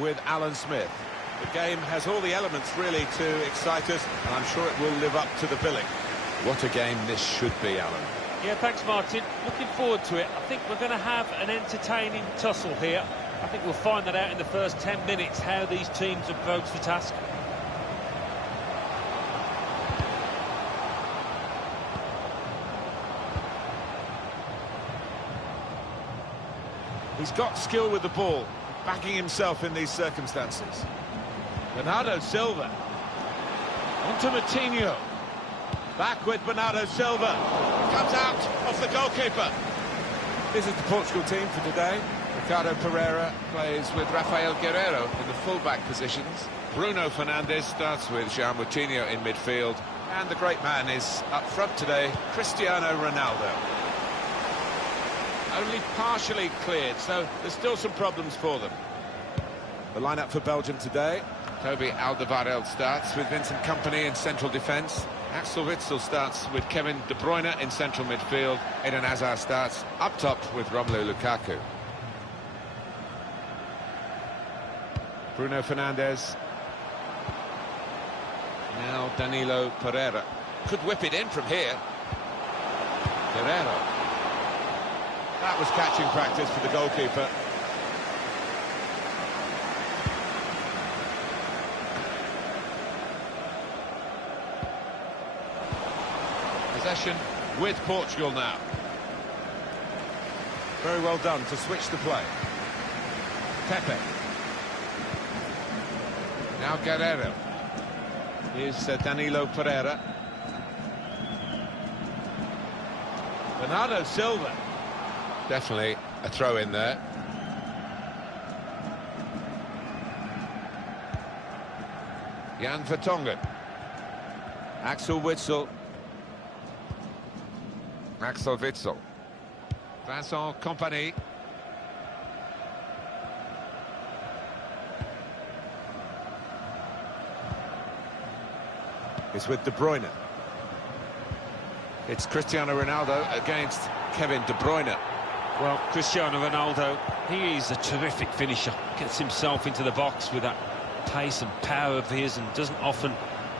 with Alan Smith. The game has all the elements really to excite us, and I'm sure it will live up to the billing. What a game this should be, Alan. Yeah, thanks, Martin. Looking forward to it. I think we're going to have an entertaining tussle here. I think we'll find that out in the first 10 minutes, how these teams approach the task. He's got skill with the ball, backing himself in these circumstances. Bernardo Silva. On to Moutinho. Back with Bernardo Silva. Comes out off the goalkeeper. This is the Portugal team for today. Ricardo Pereira plays with Rafael Guerreiro in the full-back positions. Bruno Fernandes starts with João Moutinho in midfield. And the great man is up front today, Cristiano Ronaldo. Only partially cleared, so there's still some problems for them. The lineup for Belgium today. Toby Alderweireld starts with Vincent Kompany in central defence. Axel Witsel starts with Kevin De Bruyne in central midfield. Eden Hazard starts up top with Romelu Lukaku. Bruno Fernandes. Now Danilo Pereira. Could whip it in from here. Guerreiro. That was catching practice for the goalkeeper. Possession with Portugal now. Very well done to switch the play. Pepe. Now Guerreiro. Here's Danilo Pereira. Bernardo Silva. Definitely a throw in there. Jan Vertonghen. Axel Witsel. Axel Witsel. Vincent Kompany. It's with De Bruyne. It's Cristiano Ronaldo against Kevin De Bruyne. Well, Cristiano Ronaldo, he is a terrific finisher. Gets himself into the box with that pace and power of his and doesn't often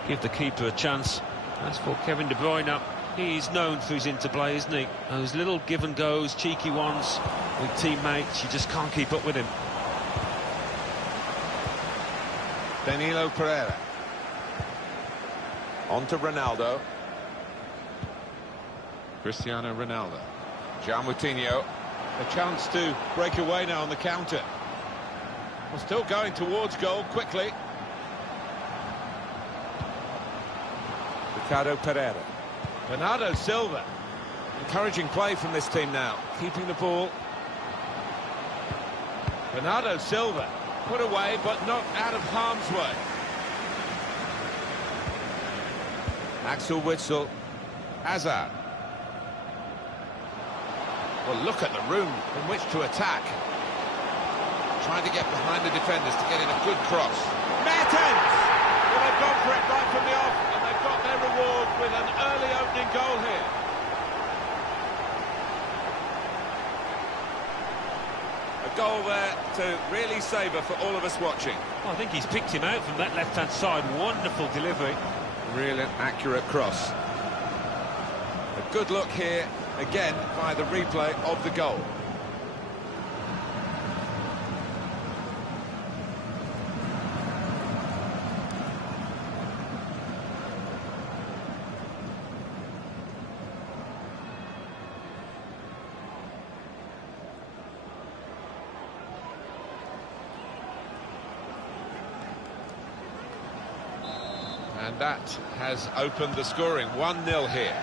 give the keeper a chance. As for Kevin De Bruyne, he's known for his interplay, isn't he? Those little give-and-goes, cheeky ones with teammates, you just can't keep up with him. Danilo Pereira. On to Ronaldo. Cristiano Ronaldo. João Moutinho. A chance to break away now on the counter. Well, still going towards goal quickly. Ricardo Pereira. Bernardo Silva. Encouraging play from this team now. Keeping the ball. Bernardo Silva. Put away, but not out of harm's way. Axel Witsel. Hazard. Well, look at the room in which to attack. Trying to get behind the defenders to get in a good cross. Mertens! Well, they've gone for it right from the off, and they've got their reward with an early opening goal here. A goal there to really savour for all of us watching. Well, I think he's picked him out from that left-hand side. Wonderful delivery. Really accurate cross. A good look here, again, by the replay of the goal. And that has opened the scoring. 1-0 here.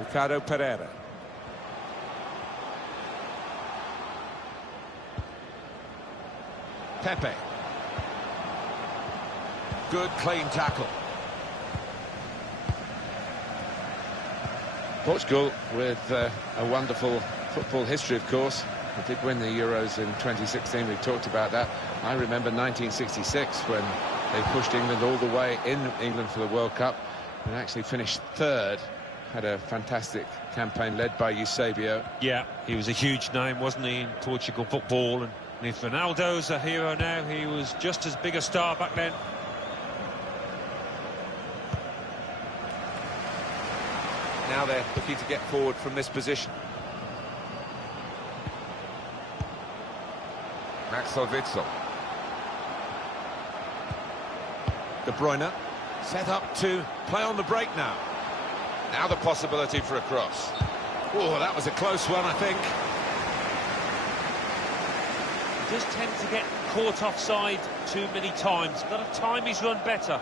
Ricardo Pereira. Pepe. Good clean tackle. Portugal with a wonderful football history, of course. They did win the Euros in 2016, we talked about that. I remember 1966 when They pushed England all the way in England for the World Cup and actually finished third. Had a fantastic campaign led by Eusebio. Yeah, he was a huge name, wasn't he, in Portugal football? And if Ronaldo's a hero now, he was just as big a star back then. Now they're looking to get forward from this position. Axel Witsel. De Bruyne set up to play on the break now. Now the possibility for a cross. Oh, that was a close one, I think. He does tend to get caught offside too many times. Got to time his run better.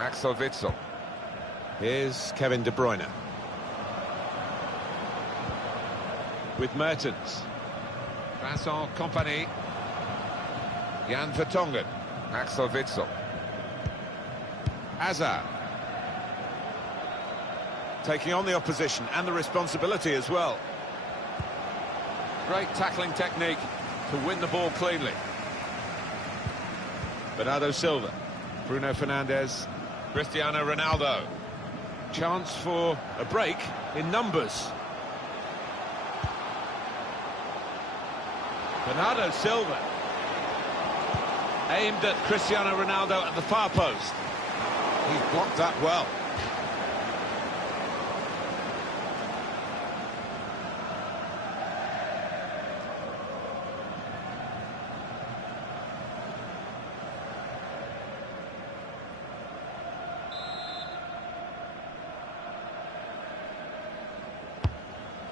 Axel Witsel. Here's Kevin De Bruyne. With Mertens. Vincent Kompany. Jan Vertonghen. Axel Witsel. Hazard. Taking on the opposition and the responsibility as well. Great tackling technique to win the ball cleanly. Bernardo Silva. Bruno Fernandes. Cristiano Ronaldo. Chance for a break in numbers. Bernardo Silva. Aimed at Cristiano Ronaldo at the far post. He's blocked that well.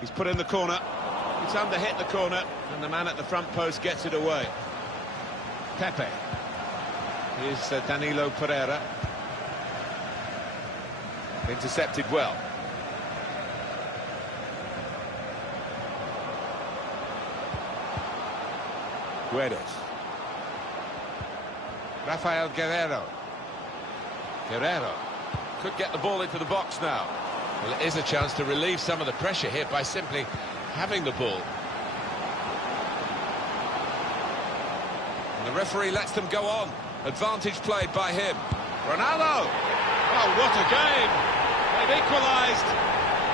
He's put in the corner. It's under-hit the corner, and the man at the front post gets it away. Pepe. Here's Danilo Pereira. Intercepted well. Guedes. Rafael Guerreiro. Guerreiro could get the ball into the box now. Well, it is a chance to relieve some of the pressure here by simply having the ball. And the referee lets them go on. Advantage played by him. Ronaldo! Oh, what a game! They've equalised.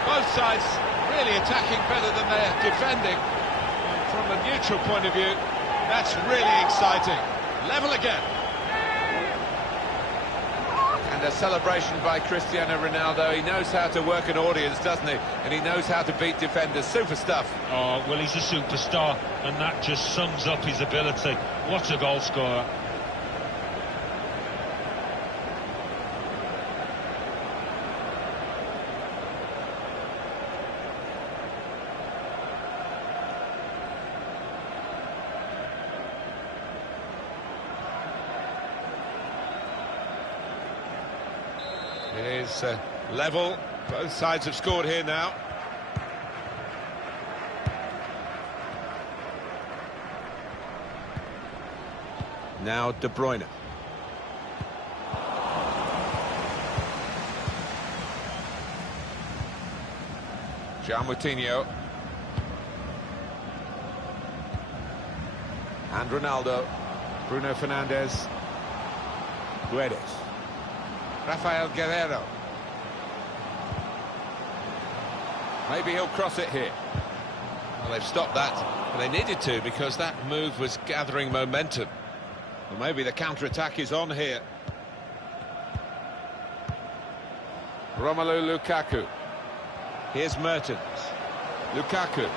Both sides really attacking better than they're defending. And from a neutral point of view, that's really exciting. Level again. And a celebration by Cristiano Ronaldo. He knows how to work an audience, doesn't he? And he knows how to beat defenders. Super stuff. Oh, well, he's a superstar, and that just sums up his ability. What a goal scorer. It is level. Both sides have scored here now. Now De Bruyne. Jean Moutinho. And Ronaldo. Bruno Fernandes. Guedes. Rafael Guerreiro. Maybe he'll cross it here. Well, they've stopped that, but they needed to because that move was gathering momentum. Well, maybe the counter-attack is on here. Romelu Lukaku. Here's Mertens. Lukaku.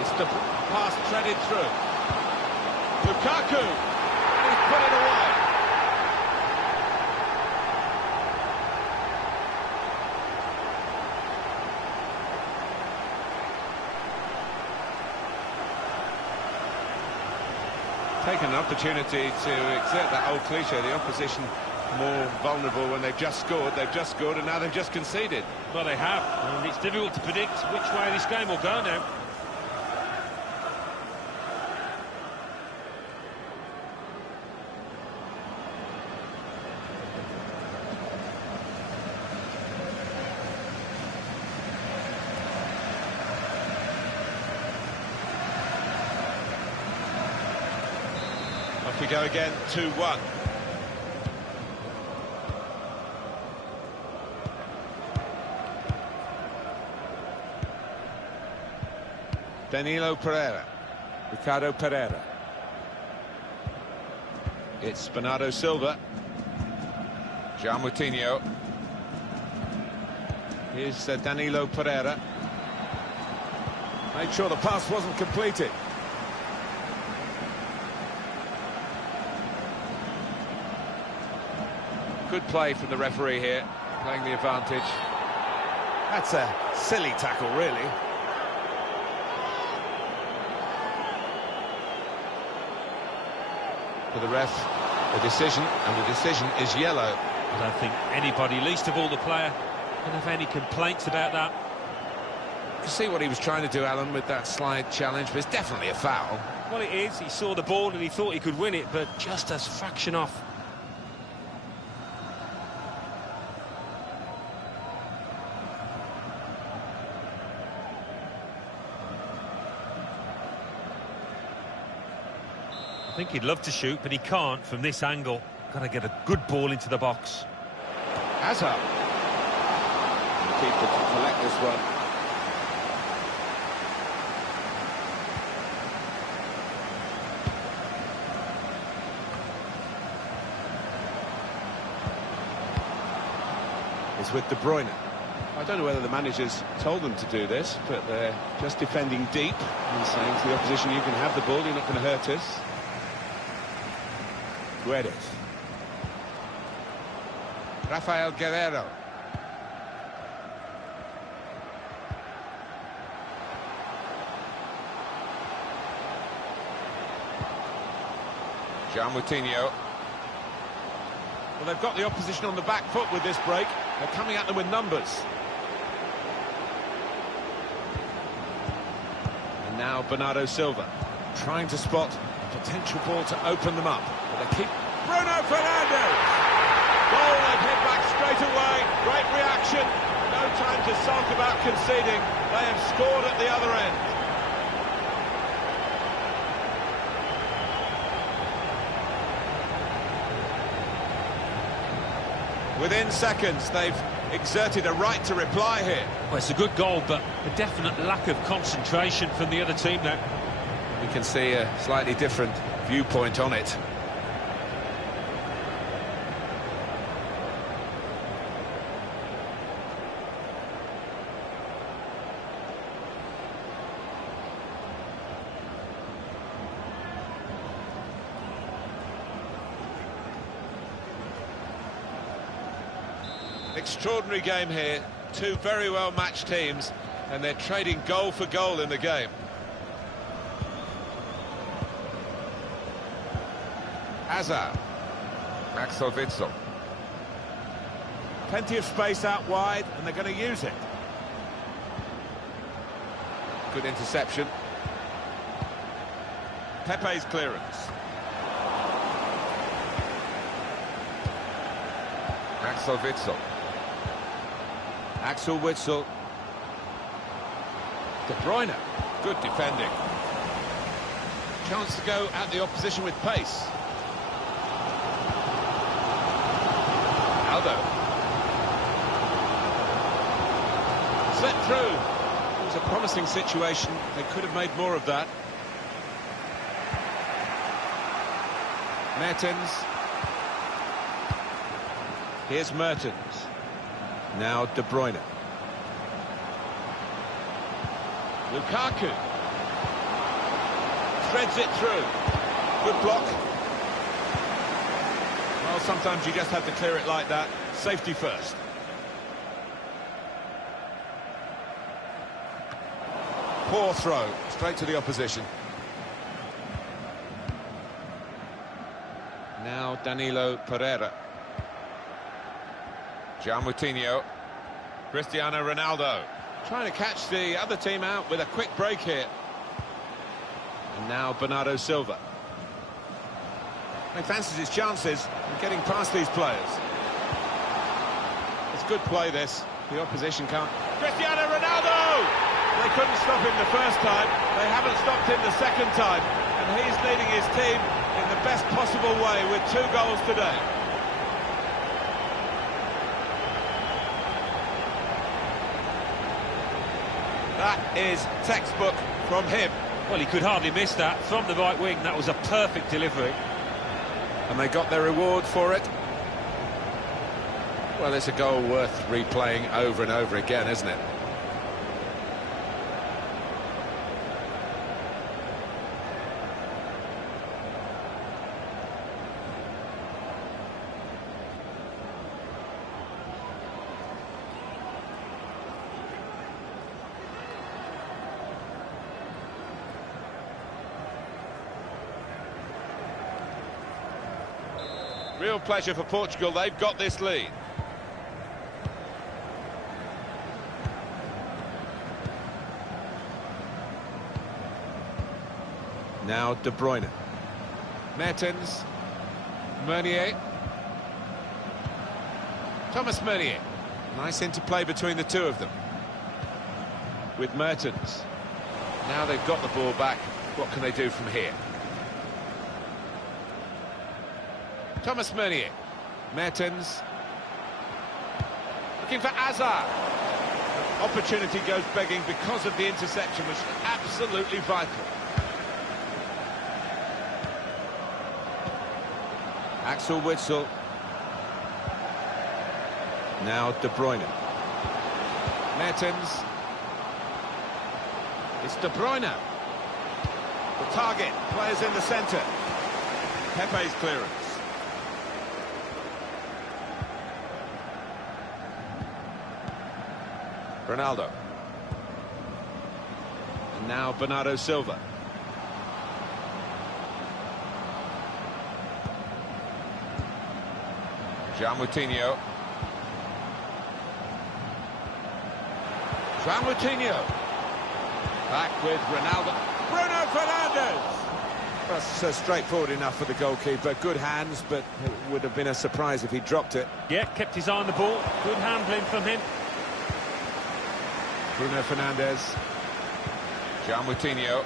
It's the pass threaded through. Lukaku! And he's put it away. Taken an opportunity to exert that old cliche, the opposition more vulnerable when they've just scored, and now they've just conceded. Well, they have, and it's difficult to predict which way this game will go now. Off we go again, 2-1. Danilo Pereira. Ricardo Pereira. It's Bernardo Silva. João Moutinho. Here's Danilo Pereira. Made sure the pass wasn't completed. Good play from the referee here, playing the advantage. That's a silly tackle, really. For the ref, the decision, and the decision is yellow. I don't think anybody, least of all the player, can have any complaints about that. You see what he was trying to do, Alan, with that slide challenge, but it's definitely a foul. Well, it is. He saw the ball and he thought he could win it, but just a fraction off. I think he'd love to shoot, but he can't from this angle. Got to get a good ball into the box. Hazard. The keeper to collect this one. Is with De Bruyne. I don't know whether the managers told them to do this, but they're just defending deep and saying to the opposition, you can have the ball, you're not going to hurt us. Guedes. Rafael Guerreiro. João Moutinho. Well, they've got the opposition on the back foot with this break. They're coming at them with numbers. And now Bernardo Silva trying to spot a potential ball to open them up. But they keep... Bruno Fernandes! Goal, they've hit back straight away. Great reaction. No time to sulk about conceding. They have scored at the other end. Within seconds, they've exerted a right to reply here. Well, it's a good goal, but a definite lack of concentration from the other team there. We can see a slightly different viewpoint on it. Extraordinary game here. Two very well matched teams, and they're trading goal for goal in the game. Hazard. Axel Witsel. Plenty of space out wide, and they're going to use it. Good interception. Pepe's clearance. Axel Witsel. Axel Witsel. De Bruyne. Good defending. Chance to go at the opposition with pace. Aldo. Slipped through. It was a promising situation. They could have made more of that. Mertens. Here's Mertens. Now De Bruyne. Lukaku. Threads it through. Good block. Well, sometimes you just have to clear it like that. Safety first. Poor throw. Straight to the opposition. Now Danilo Pereira. João Moutinho. Cristiano Ronaldo. Trying to catch the other team out with a quick break here. And now Bernardo Silva. He fancies his chances of getting past these players. It's good play, this. The opposition can't... Cristiano Ronaldo! They couldn't stop him the first time. They haven't stopped him the second time. And he's leading his team in the best possible way with 2 goals today. That is textbook from him. Well, he could hardly miss that. From the right wing, that was a perfect delivery. And they got their reward for it. Well, it's a goal worth replaying over and over again, isn't it? Real pleasure for Portugal, they've got this lead. Now De Bruyne. Mertens. Meunier. Thomas Meunier. Nice interplay between the two of them. With Mertens. Now they've got the ball back. What can they do from here? Thomas Meunier. Mertens. Looking for Hazard. Opportunity goes begging because of the interception, which is absolutely vital. Axel Witsel. Now De Bruyne. Mertens. It's De Bruyne. The target, players in the centre. Pepe's clearance. Ronaldo. And now Bernardo Silva. João Moutinho. João Moutinho. Back with Ronaldo. Bruno Fernandes. That's straightforward enough for the goalkeeper. Good hands, but it would have been a surprise if he dropped it. Yeah, kept his eye on the ball. Good handling from him. Bruno Fernandes. João Moutinho.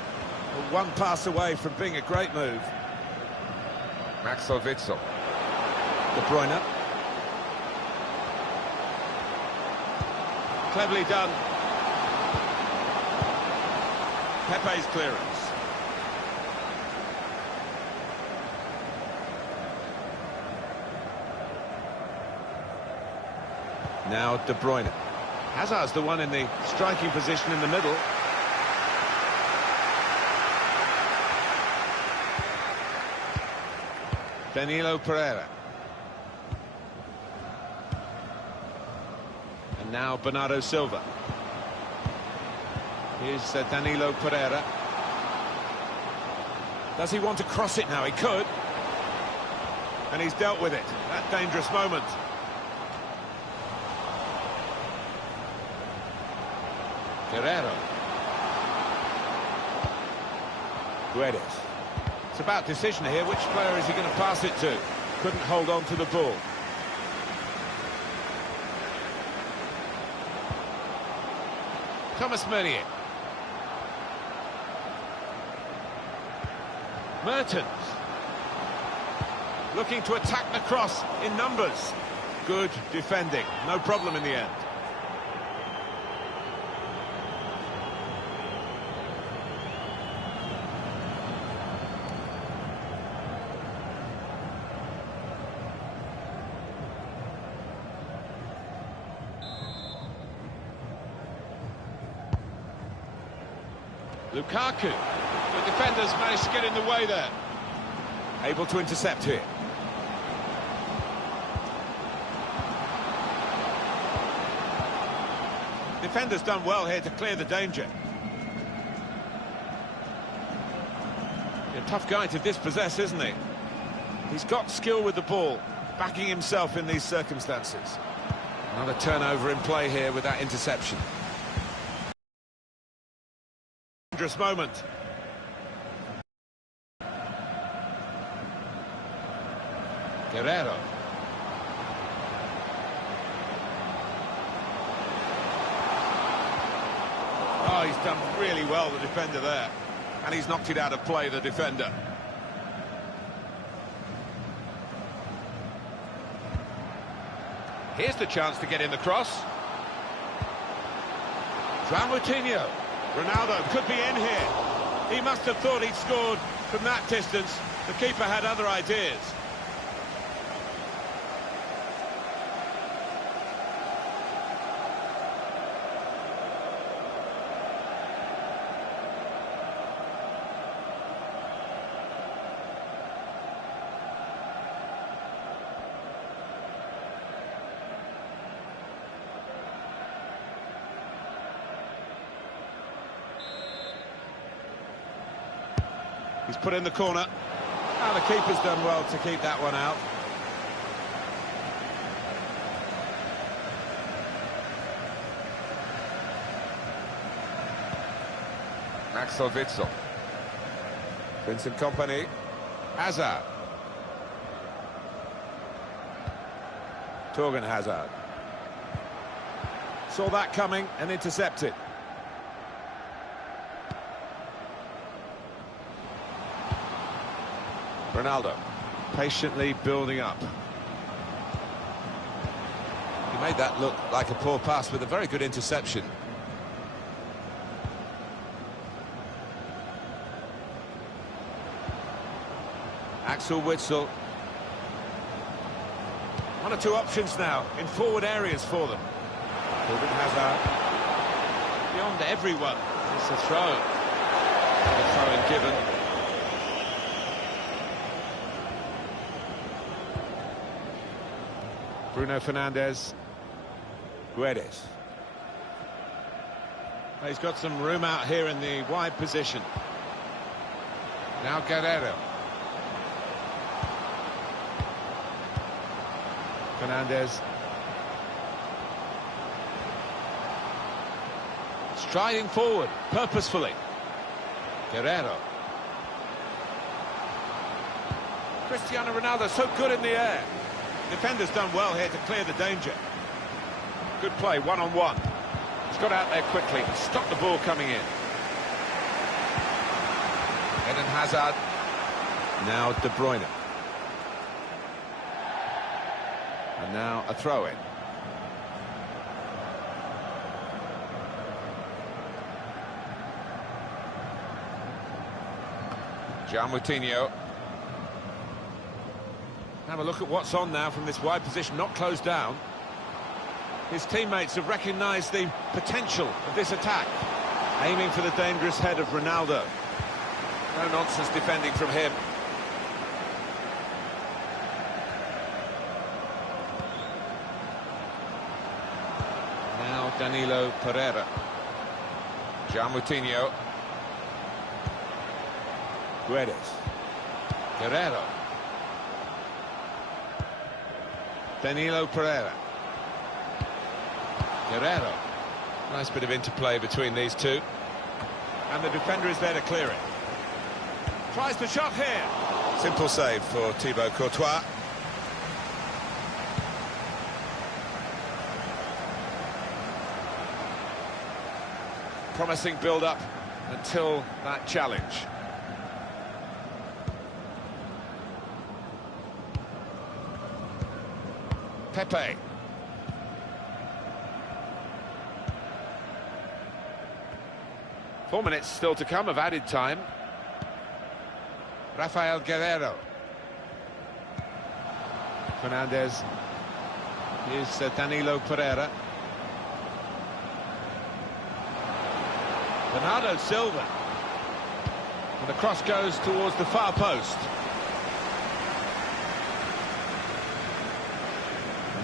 One pass away from being a great move. Axel Witsel. De Bruyne. Cleverly done. Pepe's clearance. Now De Bruyne. Hazard's the one in the striking position in the middle. Danilo Pereira. And now Bernardo Silva. Here's Danilo Pereira. Does he want to cross it now? He could. And he's dealt with it. That dangerous moment. Guerrero. Guedes. It's about decision here. Which player is he going to pass it to? Couldn't hold on to the ball. Thomas Meunier. Mertens. Looking to attack the cross in numbers. Good defending. No problem in the end. Lukaku. The defenders managed to get in the way there. Able to intercept here. Defender's done well here to clear the danger. A tough guy to dispossess, isn't he? He's got skill with the ball, backing himself in these circumstances. Another turnover in play here with that interception. Dangerous moment. Guerrero. Oh, he's done really well, the defender there. And he's knocked it out of play, the defender. Here's the chance to get in the cross. João Moutinho. Ronaldo could be in here. He must have thought he'd scored from that distance. The keeper had other ideas. He's put in the corner. Oh, the keeper's done well to keep that one out. Axel Witsel. Vincent Kompany. Hazard. Torgan Hazard. Saw that coming and intercepted. Ronaldo, patiently building up. He made that look like a poor pass with a very good interception. Axel Witsel. One or two options now in forward areas for them. Torgan Hazard. Beyond everyone. It's a throw. The throw-in given. Bruno Fernandes. Guedes. He's got some room out here in the wide position. Now Guerrero. Fernandes. Striding forward, purposefully. Guerrero. Cristiano Ronaldo, so good in the air. Defender's done well here to clear the danger. Good play, one-on-one. He's got out there quickly and stopped the ball coming in. Eden Hazard. Now De Bruyne. And now a throw-in. João Moutinho. Have a look at what's on now from this wide position, not closed down. His teammates have recognised the potential of this attack, aiming for the dangerous head of Ronaldo. No nonsense defending from him. Now Danilo Pereira. João Moutinho. Guedes. Guerrero. Danilo Pereira. Guerrero. Nice bit of interplay between these two. And the defender is there to clear it. Tries the shot here. Simple save for Thibaut Courtois. Promising build-up until that challenge. Pepe. Four minutes still to come of added time. Rafael Guerrero. Fernandes. Here's Danilo Pereira. Bernardo Silva. And the cross goes towards the far post.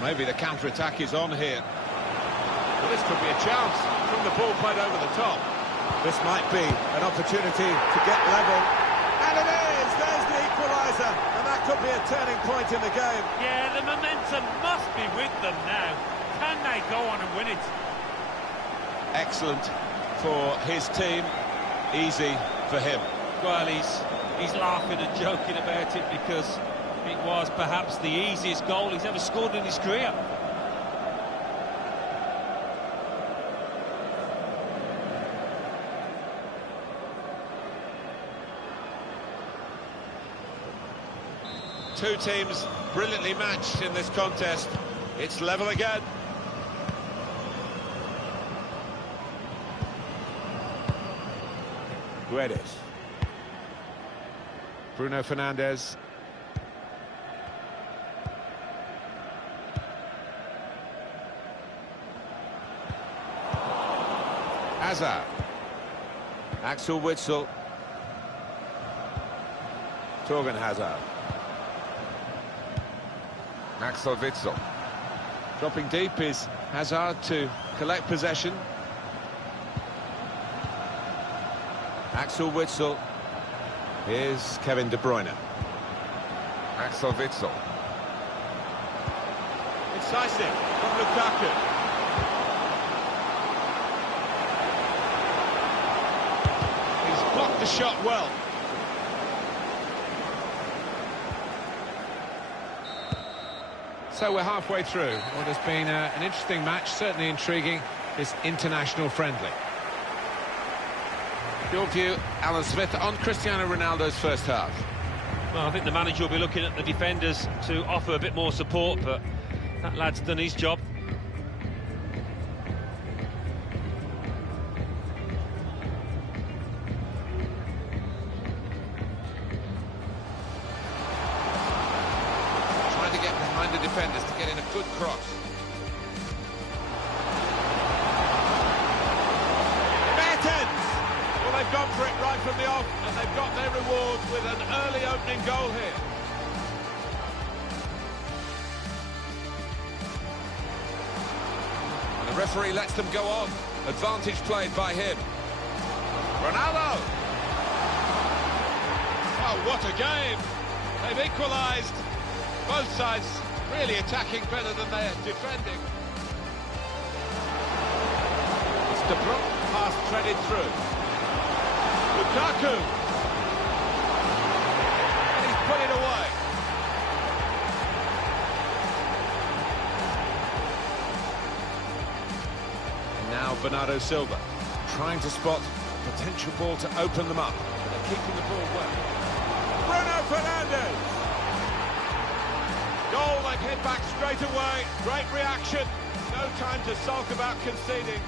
Maybe the counter-attack is on here. Well, this could be a chance from the ball played over the top. This might be an opportunity to get level. And it is! There's the equaliser. And that could be a turning point in the game. Yeah, the momentum must be with them now. Can they go on and win it? Excellent for his team. Easy for him. Well, he's laughing and joking about it because it was perhaps the easiest goal he's ever scored in his career. Two teams brilliantly matched in this contest. It's level again. Guedes. Bruno Fernandes. Hazard. Axel Witsel. Torgan Hazard. Axel Witsel. Dropping deep is Hazard to collect possession. Axel Witsel. Here's Kevin De Bruyne. Axel Witsel. Incisive from Lukaku. He's blocked the shot well. So we're halfway through what has been an interesting match, certainly intriguing, this international friendly. Your view, Alan Smith, on Cristiano Ronaldo's first half? Well, I think the manager will be looking at the defenders to offer a bit more support, but that lad's done his job. Trying to get behind the defenders to get in a good cross. They've gone for it right from the off, and they've got their reward with an early opening goal here. And the referee lets them go on. Advantage played by him. Ronaldo! Oh, what a game! They've equalised. Both sides really attacking better than they're defending. It's De Bruyne, pass threaded through. Lukaku, and he's put it away. And now Bernardo Silva, trying to spot a potential ball to open them up. They're keeping the ball well. Bruno Fernandes! Goal, they've hit back straight away. Great reaction. No time to sulk about conceding.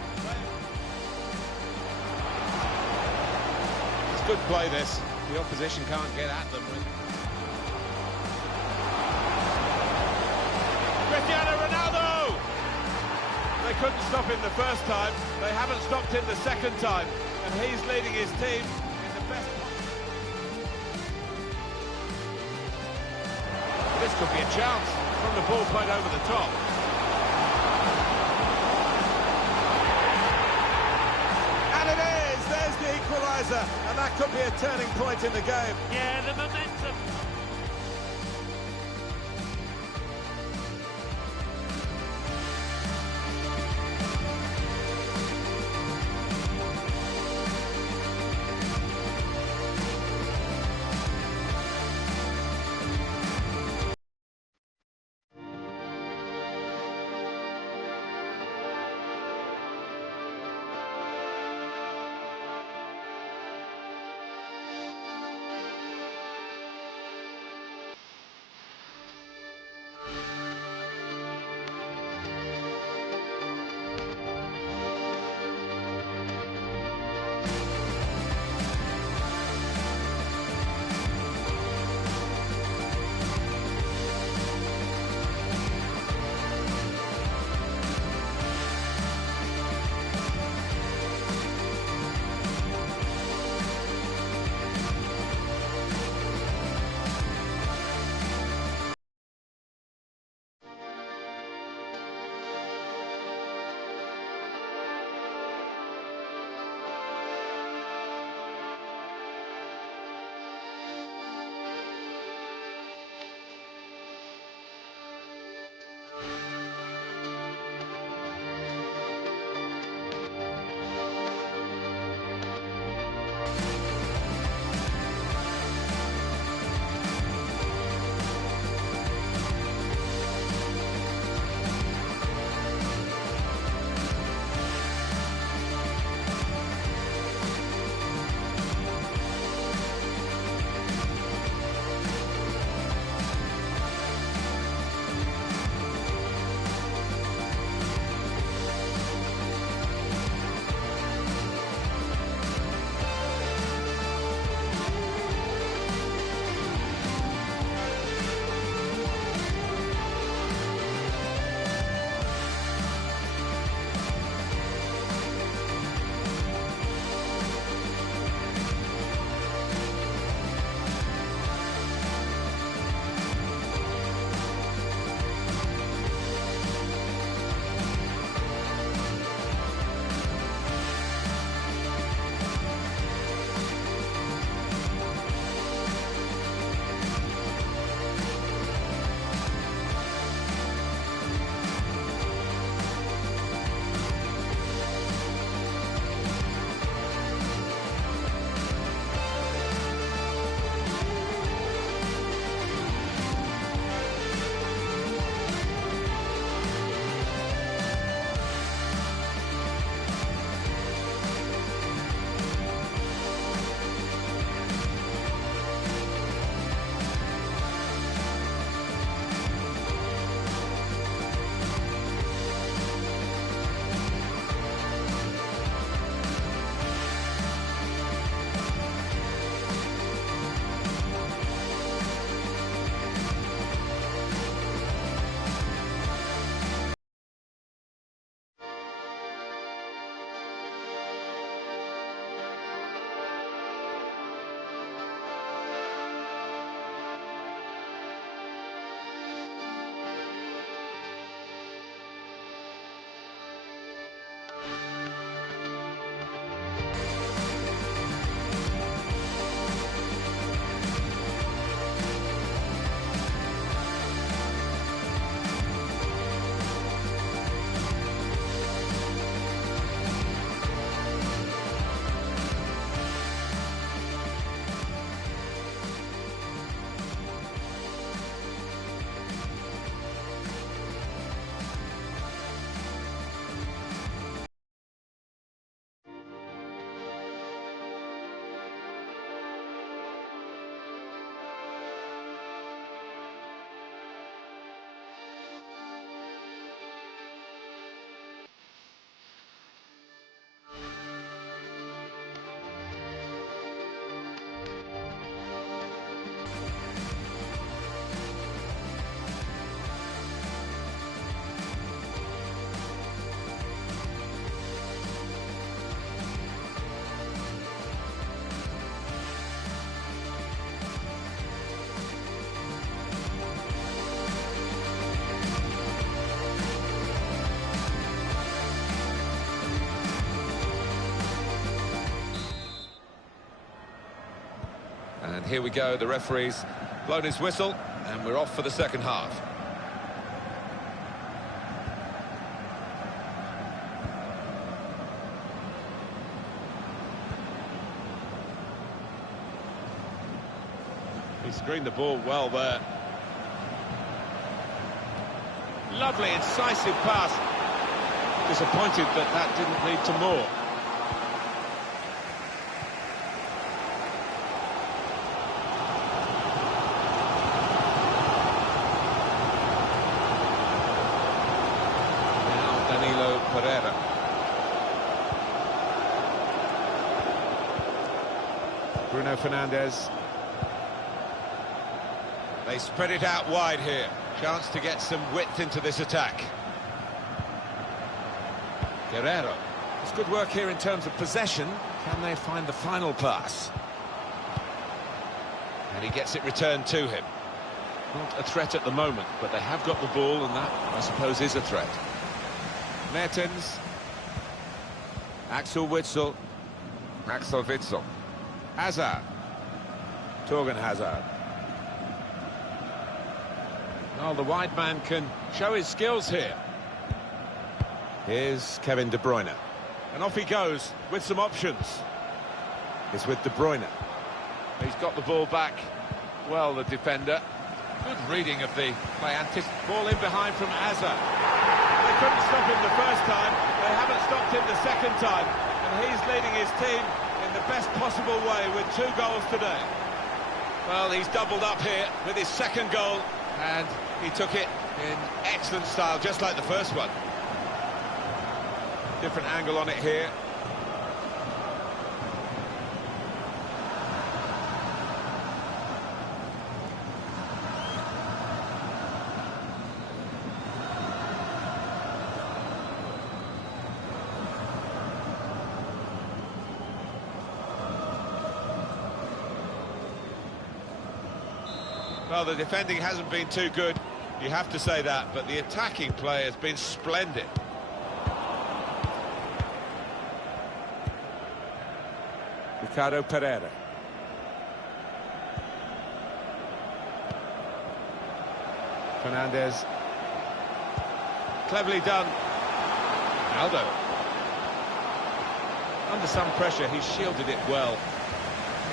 Good play this. The opposition can't get at them. Cristiano Ronaldo! They couldn't stop him the first time. They haven't stopped him the second time. And he's leading his team in the best possible. This could be a chance from the ball played over the top. And it is! There's the equaliser. And that could be a turning point in the game. Yeah, the momentum. And here we go, the referee's blown his whistle, and we're off for the second half. He screened the ball well there. Lovely, incisive pass. Disappointed that that didn't lead to more. Now Danilo Pereira. Bruno Fernandes. They spread it out wide here. Chance to get some width into this attack. Guerrero. It's good work here in terms of possession. Can they find the final pass? And he gets it returned to him. Not a threat at the moment, but they have got the ball, and that, I suppose, is a threat. Mertens. Axel Witsel. Hazard. Torgan Hazard. Well, the wide man can show his skills here. Here's Kevin De Bruyne. And off he goes with some options. It's with De Bruyne. He's got the ball back. Well, the defender. Good reading of the play. Ball in behind from Hazard. They couldn't stop him the first time. They haven't stopped him the second time. And he's leading his team in the best possible way with 2 goals today. Well, he's doubled up here with his second goal. And he took it in excellent style, just like the first one. Different angle on it here. Well, the defending hasn't been too good, you have to say that, but the attacking play has been splendid. Ricardo Pereira. Fernandes. Cleverly done. Aldo. Under some pressure, he shielded it well.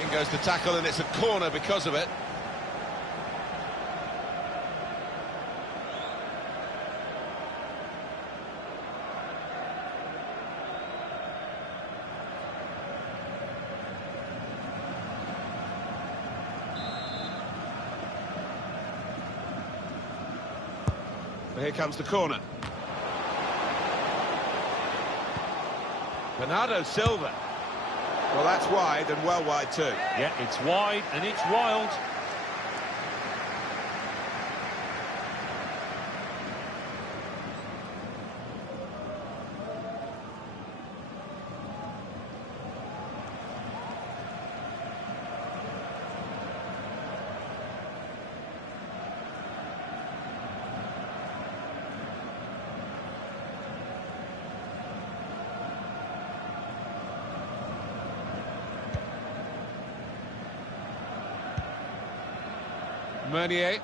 In goes the tackle, and it's a corner because of it. Here comes the corner. Bernardo Silva. Well, that's wide, and well wide too. Yeah, it's wide and it's wild. Meunier.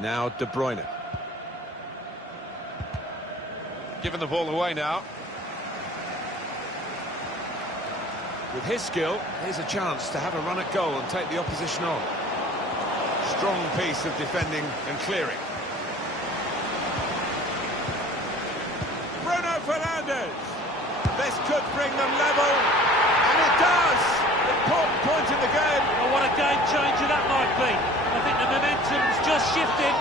Now De Bruyne. Giving the ball away now. With his skill, here's a chance to have a run at goal and take the opposition on. Strong piece of defending and clearing. Bruno Fernandes. This could bring them level, and it does. Important point in the game. Well, what a game changer that might be. I think the momentum's just shifted.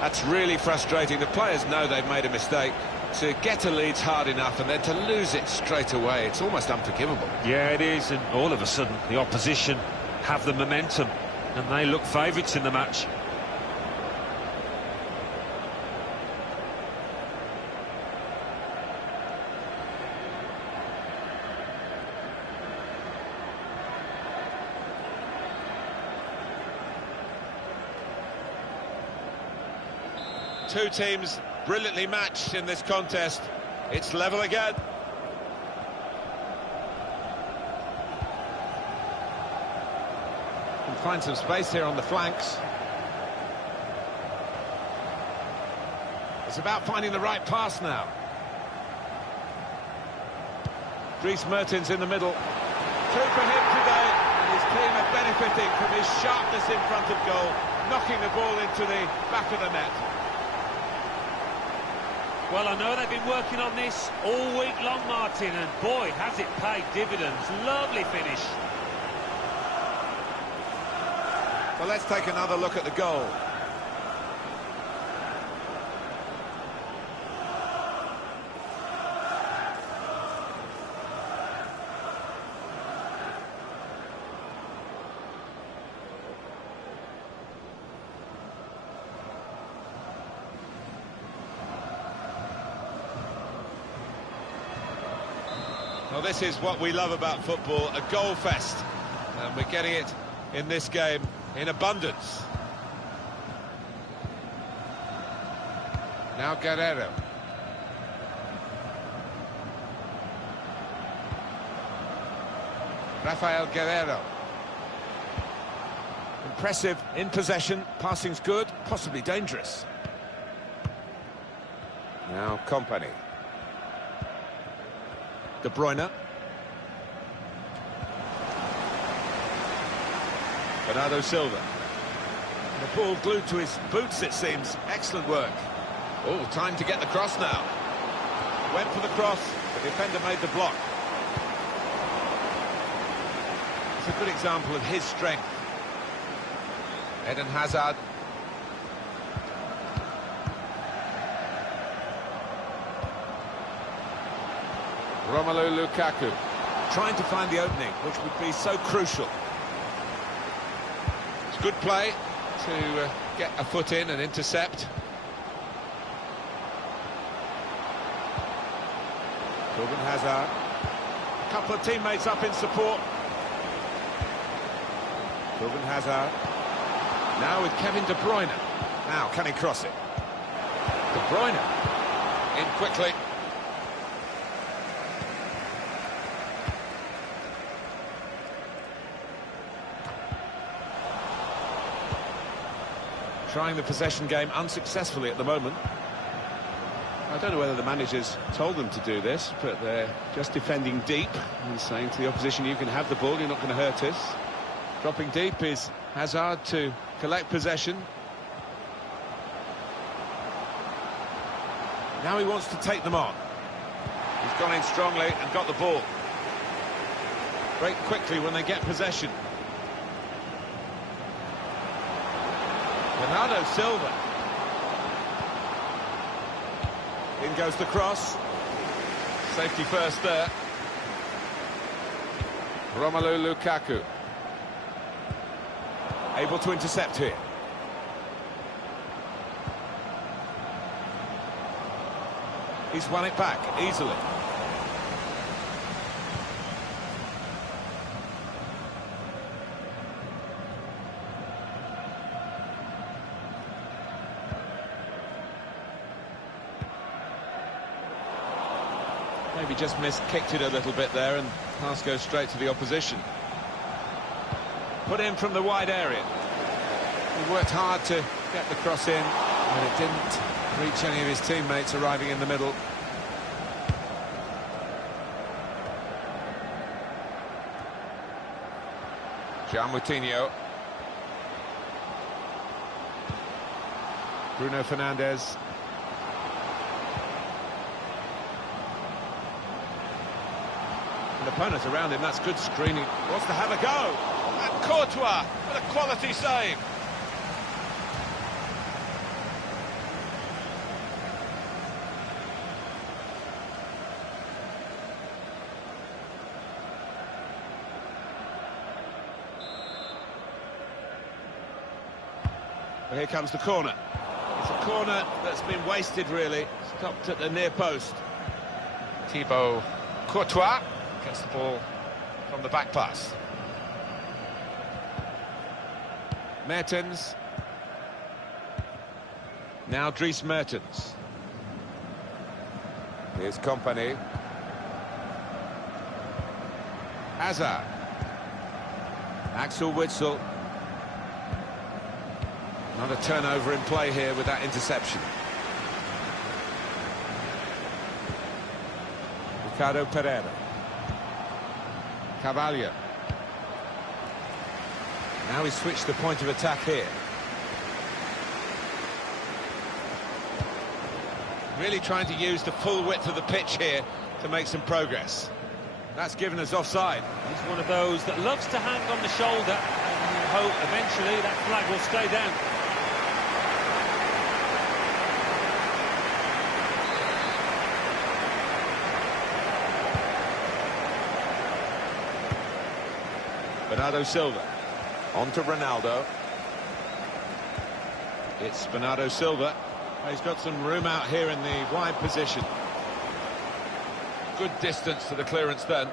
That's really frustrating. The players know they've made a mistake. To get a lead's hard enough, and then to lose it straight away, it's almost unforgivable. Yeah, it is, and all of a sudden the opposition have the momentum and they look favourites in the match. Two teams brilliantly matched in this contest. It's level again. Can find some space here on the flanks. It's about finding the right pass now. Dries Mertens in the middle. Two for him today, and his team are benefiting from his sharpness in front of goal, knocking the ball into the back of the net. Well, I know they've been working on this all week long, Martin, and boy, has it paid dividends. Lovely finish. Well, let's take another look at the goal. Well, this is what we love about football, a goal fest. And we're getting it in this game in abundance. Now Guerrero. Rafael Guerrero. Impressive in possession, passing's good, possibly dangerous. Now Company. De Bruyne. Bernardo Silva. The ball glued to his boots, it seems. Excellent work. Oh, time to get the cross now. Went for the cross, the defender made the block. It's a good example of his strength. Eden Hazard. Romelu Lukaku. Trying to find the opening, which would be so crucial. It's good play to get a foot in and intercept. Eden Hazard. A couple of teammates up in support. Eden Hazard. Now with Kevin De Bruyne. Now, can he cross it? De Bruyne. In quickly. Trying the possession game unsuccessfully at the moment. I don't know whether the managers told them to do this, but they're just defending deep and saying to the opposition, you can have the ball, you're not going to hurt us. Dropping deep is Hazard to collect possession. Now he wants to take them on. He's gone in strongly and got the ball. Break quickly when they get possession. Bernardo Silva. In goes the cross. Safety first there. Romelu Lukaku. Able to intercept here. He's won it back easily. Maybe just kicked it a little bit there, and pass goes straight to the opposition. Put in from the wide area. He worked hard to get the cross in, but it didn't reach any of his teammates arriving in the middle. João Moutinho. Bruno Fernandes. An opponent around him, that's good screening. Wants to have a go. And Courtois with a quality save. Well, here comes the corner. It's a corner that's been wasted, really. Stopped at the near post. Thibaut Courtois gets the ball from the back pass. Mertens. Now Dries Mertens. Here's Company. Hazard. Axel Witsel. Not a turnover in play here with that interception. Ricardo Pereira. Carvalho. Now he's switched the point of attack here. Really trying to use the full width of the pitch here to make some progress. That's given us offside. He's one of those that loves to hang on the shoulder, and you hope eventually that flag will stay down. Bernardo Silva. On to Ronaldo. It's Bernardo Silva. He's got some room out here in the wide position. Good distance to the clearance then.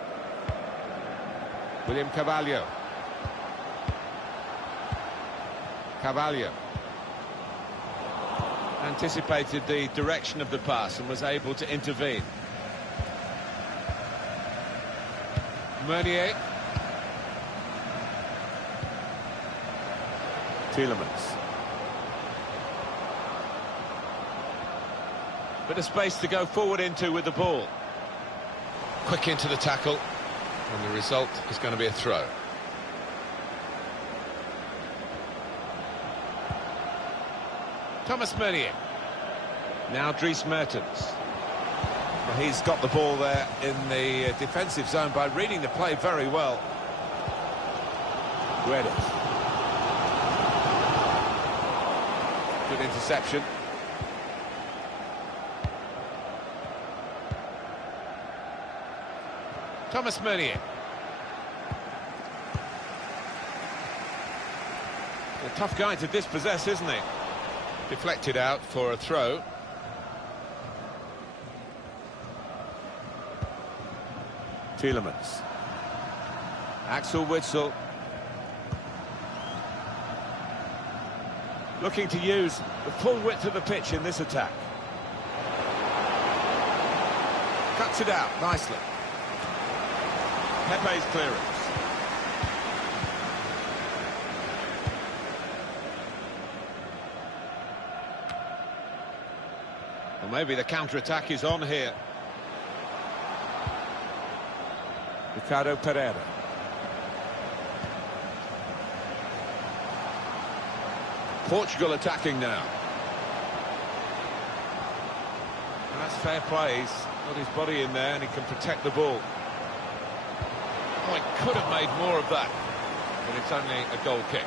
William Carvalho. Carvalho. Anticipated the direction of the pass and was able to intervene. Meunier. Tielemans. Bit of space to go forward into with the ball. Quick into the tackle, and the result is going to be a throw. Thomas Meunier. Now Dries Mertens. Well, he's got the ball there in the defensive zone by reading the play very well. Guedes. Good interception. Thomas Meunier. A tough guy to dispossess, isn't he? Deflected out for a throw. Tielemans. Axel Witsel. Looking to use the full width of the pitch in this attack. Cuts it out nicely. Pepe's clearance. Well, maybe the counter-attack is on here. Ricardo Pereira. Portugal attacking now. And that's fair play. He's got his body in there and he can protect the ball. Oh, he could have made more of that, but it's only a goal kick.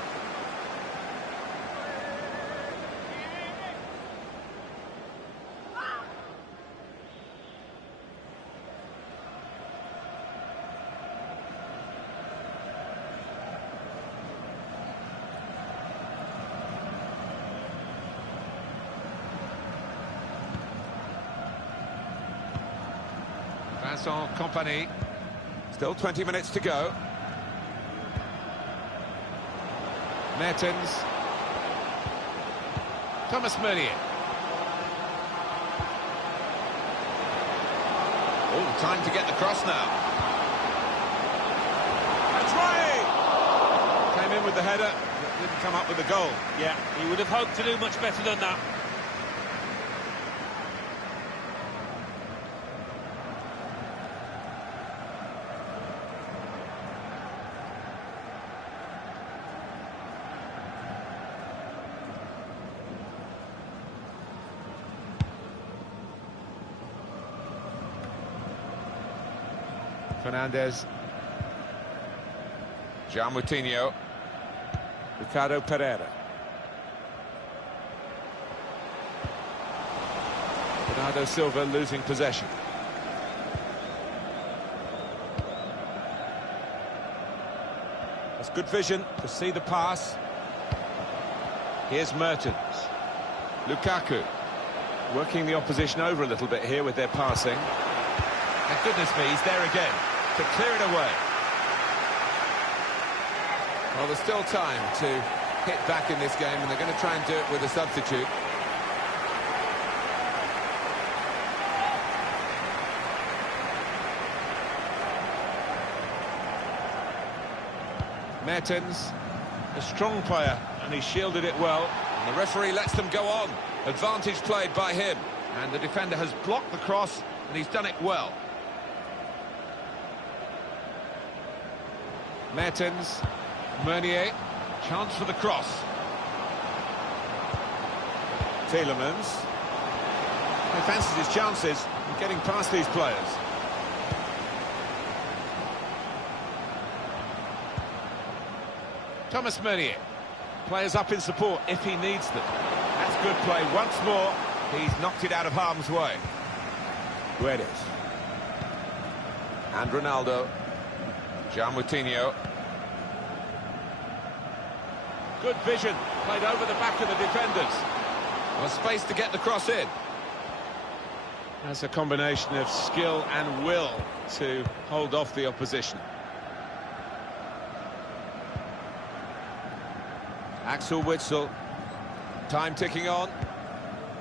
Vincent Company. Still 20 minutes to go. Mertens. Thomas Meunier. Oh, time to get the cross now. That's right! Came in with the header, but didn't come up with the goal. Yeah, he would have hoped to do much better than that. Fernandez. João Moutinho. Ricardo Pereira. Bernardo Silva losing possession. That's good vision to see the pass. Here's Mertens. Lukaku working the opposition over a little bit here with their passing. And goodness me, he's there again to clear it away. Well, there's still time to hit back in this game, and they're going to try and do it with a substitute. Mertens, a strong player, and he shielded it well. And the referee lets them go on. Advantage played by him. And the defender has blocked the cross, and he's done it well. Mertens, Meunier, chance for the cross. Tielemans. He fancies his chances of getting past these players. Thomas Meunier. Players up in support if he needs them. That's good play once more. He's knocked it out of harm's way. Guedes. And Ronaldo. João Moutinho. Good vision. Played over the back of the defenders. Well, space to get the cross in. That's a combination of skill and will to hold off the opposition. Axel Witsel. Time ticking on.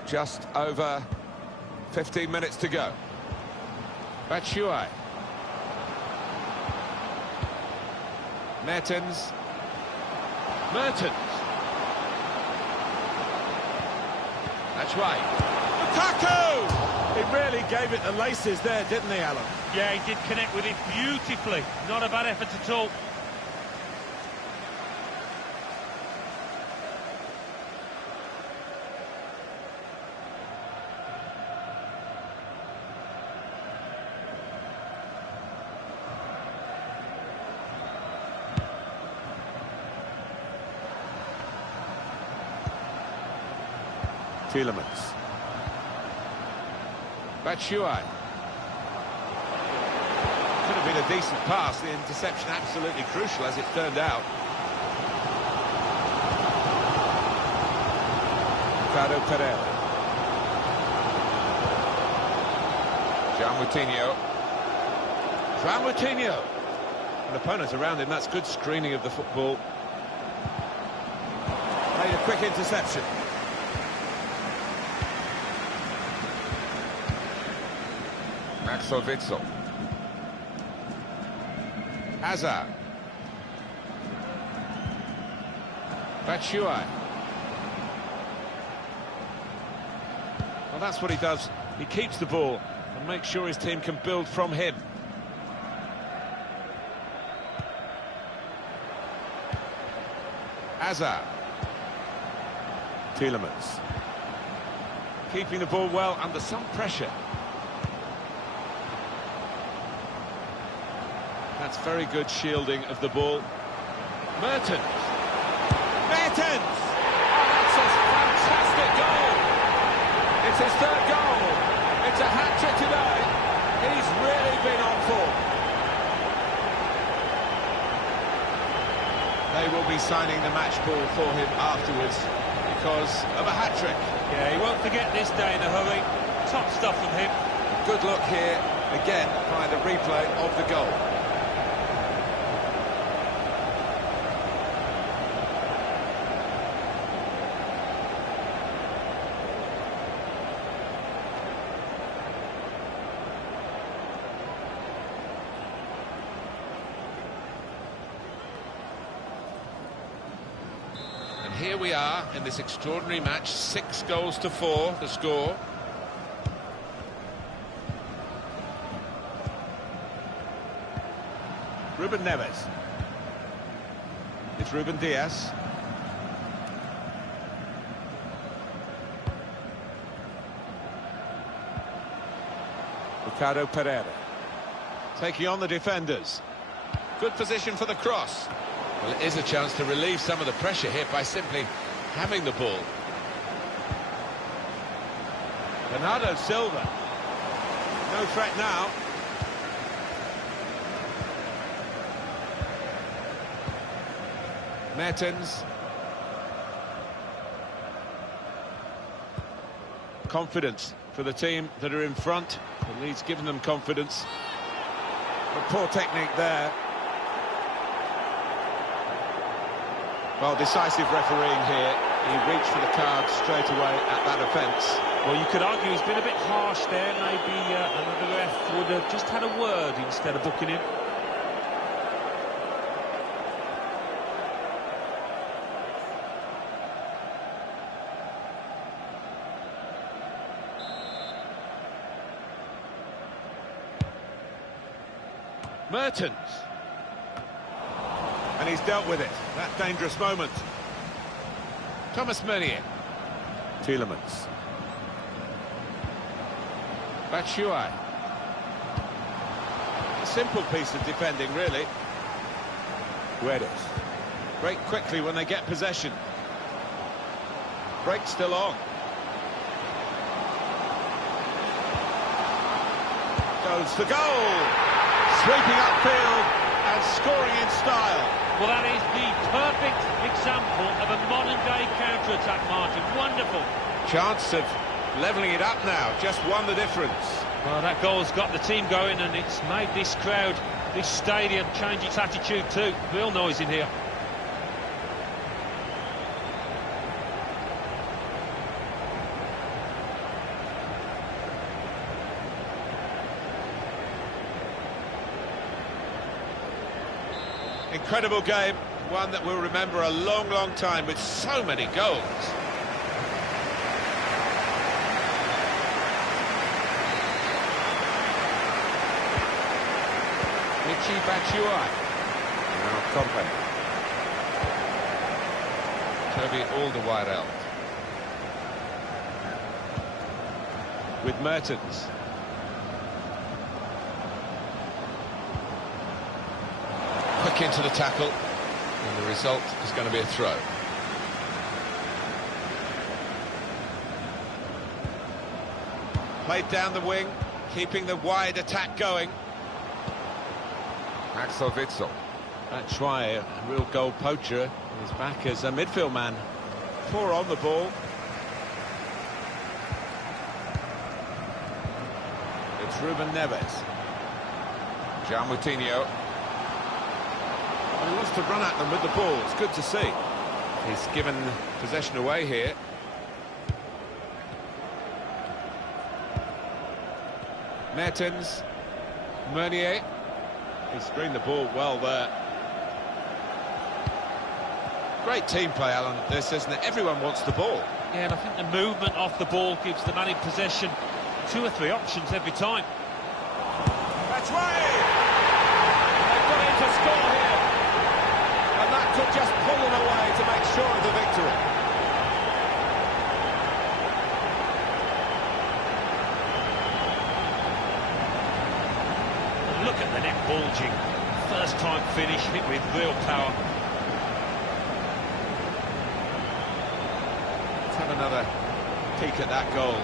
Just over 15 minutes to go. Batshuayi. Mertens. Mertens. Batshuayi. Lukaku! He really gave it the laces there, didn't he, Alan? Yeah, he did connect with it beautifully. Not a bad effort at all. Tielemans. Batshuayi. Could have been a decent pass. The interception absolutely crucial as it turned out. Ricardo Pereira. João Moutinho. João Moutinho. An opponent around him. That's good screening of the football. Made a quick interception. Axel Witsel. Hazard. Batshuayi. Well, that's what he does. He keeps the ball and makes sure his team can build from him. Hazard. Tielemans. Keeping the ball well under some pressure. That's very good shielding of the ball. Mertens. Mertens! Oh, that's a fantastic goal! It's his third goal. It's a hat-trick today. He's really been on form. They will be signing the match ball for him afterwards because of a hat-trick. Yeah, he won't forget this day in a hurry. Top stuff from him. Good look here, again, by the replay of the goal. Here we are in this extraordinary match, 6-4 the score. Ruben Neves. It's Ruben Diaz. Ricardo Pereira. Taking on the defenders. Good position for the cross. Well, it is a chance to relieve some of the pressure here by simply having the ball. Bernardo Silva. No threat now. Mertens. Confidence for the team that are in front. The lead's given them confidence. But poor technique there. Well, decisive refereeing here. He reached for the card straight away at that offence. Well, you could argue he's been a bit harsh there. Maybe another ref would have just had a word instead of booking him. Mertens. And he's dealt with it. That dangerous moment. Thomas Meunier. Tielemans. Batshuayi. A simple piece of defending, really. Guedes. Break quickly when they get possession. Break still on. Goes for goal. Sweeping upfield and scoring in style. Well, that is the perfect example of a modern-day counter-attack, Martin. Wonderful. Chance of levelling it up now. Just won the difference. Well, that goal's got the team going, and it's made this crowd, this stadium, change its attitude too. Real noise in here. Incredible game, one that we'll remember a long, long time with so many goals. Michy Batshuayi. Now Company. Toby Alderweireld. With Mertens. Quick into the tackle, and the result is going to be a throw. Played down the wing, keeping the wide attack going. Axel Witsel. Batshuayi, a real goal poacher, is back as a midfield man. Poor on the ball. It's Ruben Neves. João Moutinho. He wants to run at them with the ball. It's good to see. He's given possession away here. Mertens. Meunier. He screened the ball well there. Great team play, Alan, this, isn't it? Everyone wants the ball. Yeah, and I think the movement off the ball gives the man in possession 2 or 3 options every time. Batshuayi! They've got in to score here. And that could just pull them away to make sure of the victory. Look at the net bulging. First time finish, hit with real power. Let's have another peek at that goal.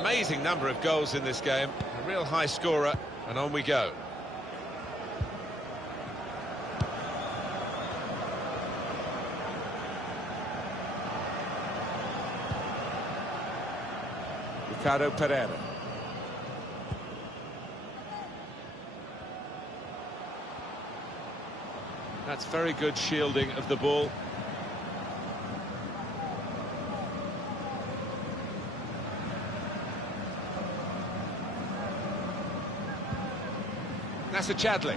Amazing number of goals in this game, a real high scorer, and on we go. Ricardo Pereira. That's very good shielding of the ball. That's a Chadley.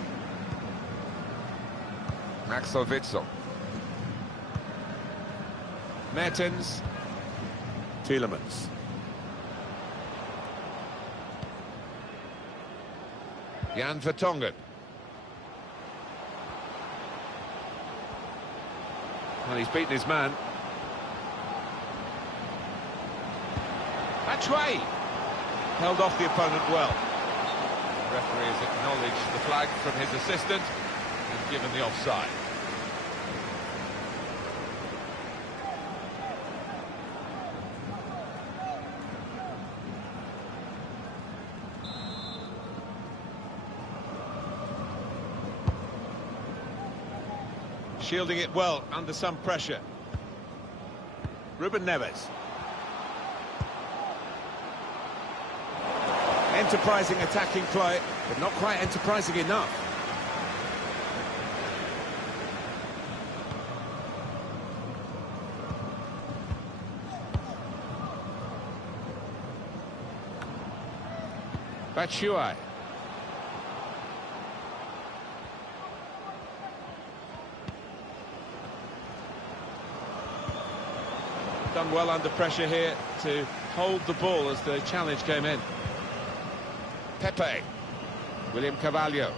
Axel Witsel. Mertens. Tielemans. Jan Vertonghen. Well, he's beaten his man. Batshuayi. Held off the opponent well. The referee has acknowledged the flag from his assistant and given the offside. Shielding it well under some pressure. Ruben Neves. Enterprising attacking play, but not quite enterprising enough. Batshuayi. Done well under pressure here to hold the ball as the challenge came in. Pepe. William Carvalho.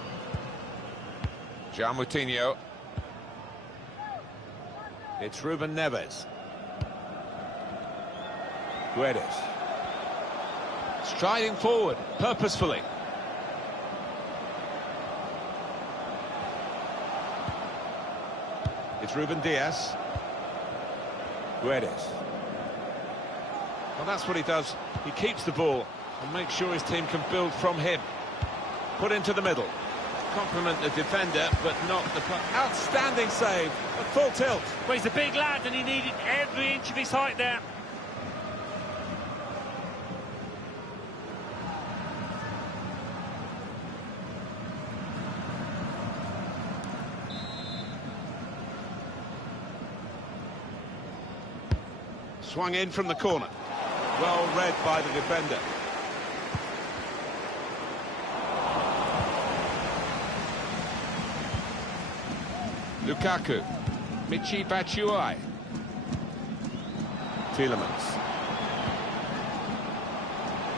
João Moutinho. It's Ruben Neves. Guedes. Striding forward, purposefully. It's Ruben Diaz. Guedes. Well, that's what he does. He keeps the ball and makes sure his team can build from him. Put into the middle. Compliment the defender, but not the... Outstanding save at full tilt. Well, he's a big lad and he needed every inch of his height there. Swung in from the corner. Well read by the defender. Lukaku. Michy Batshuayi. Tielemans.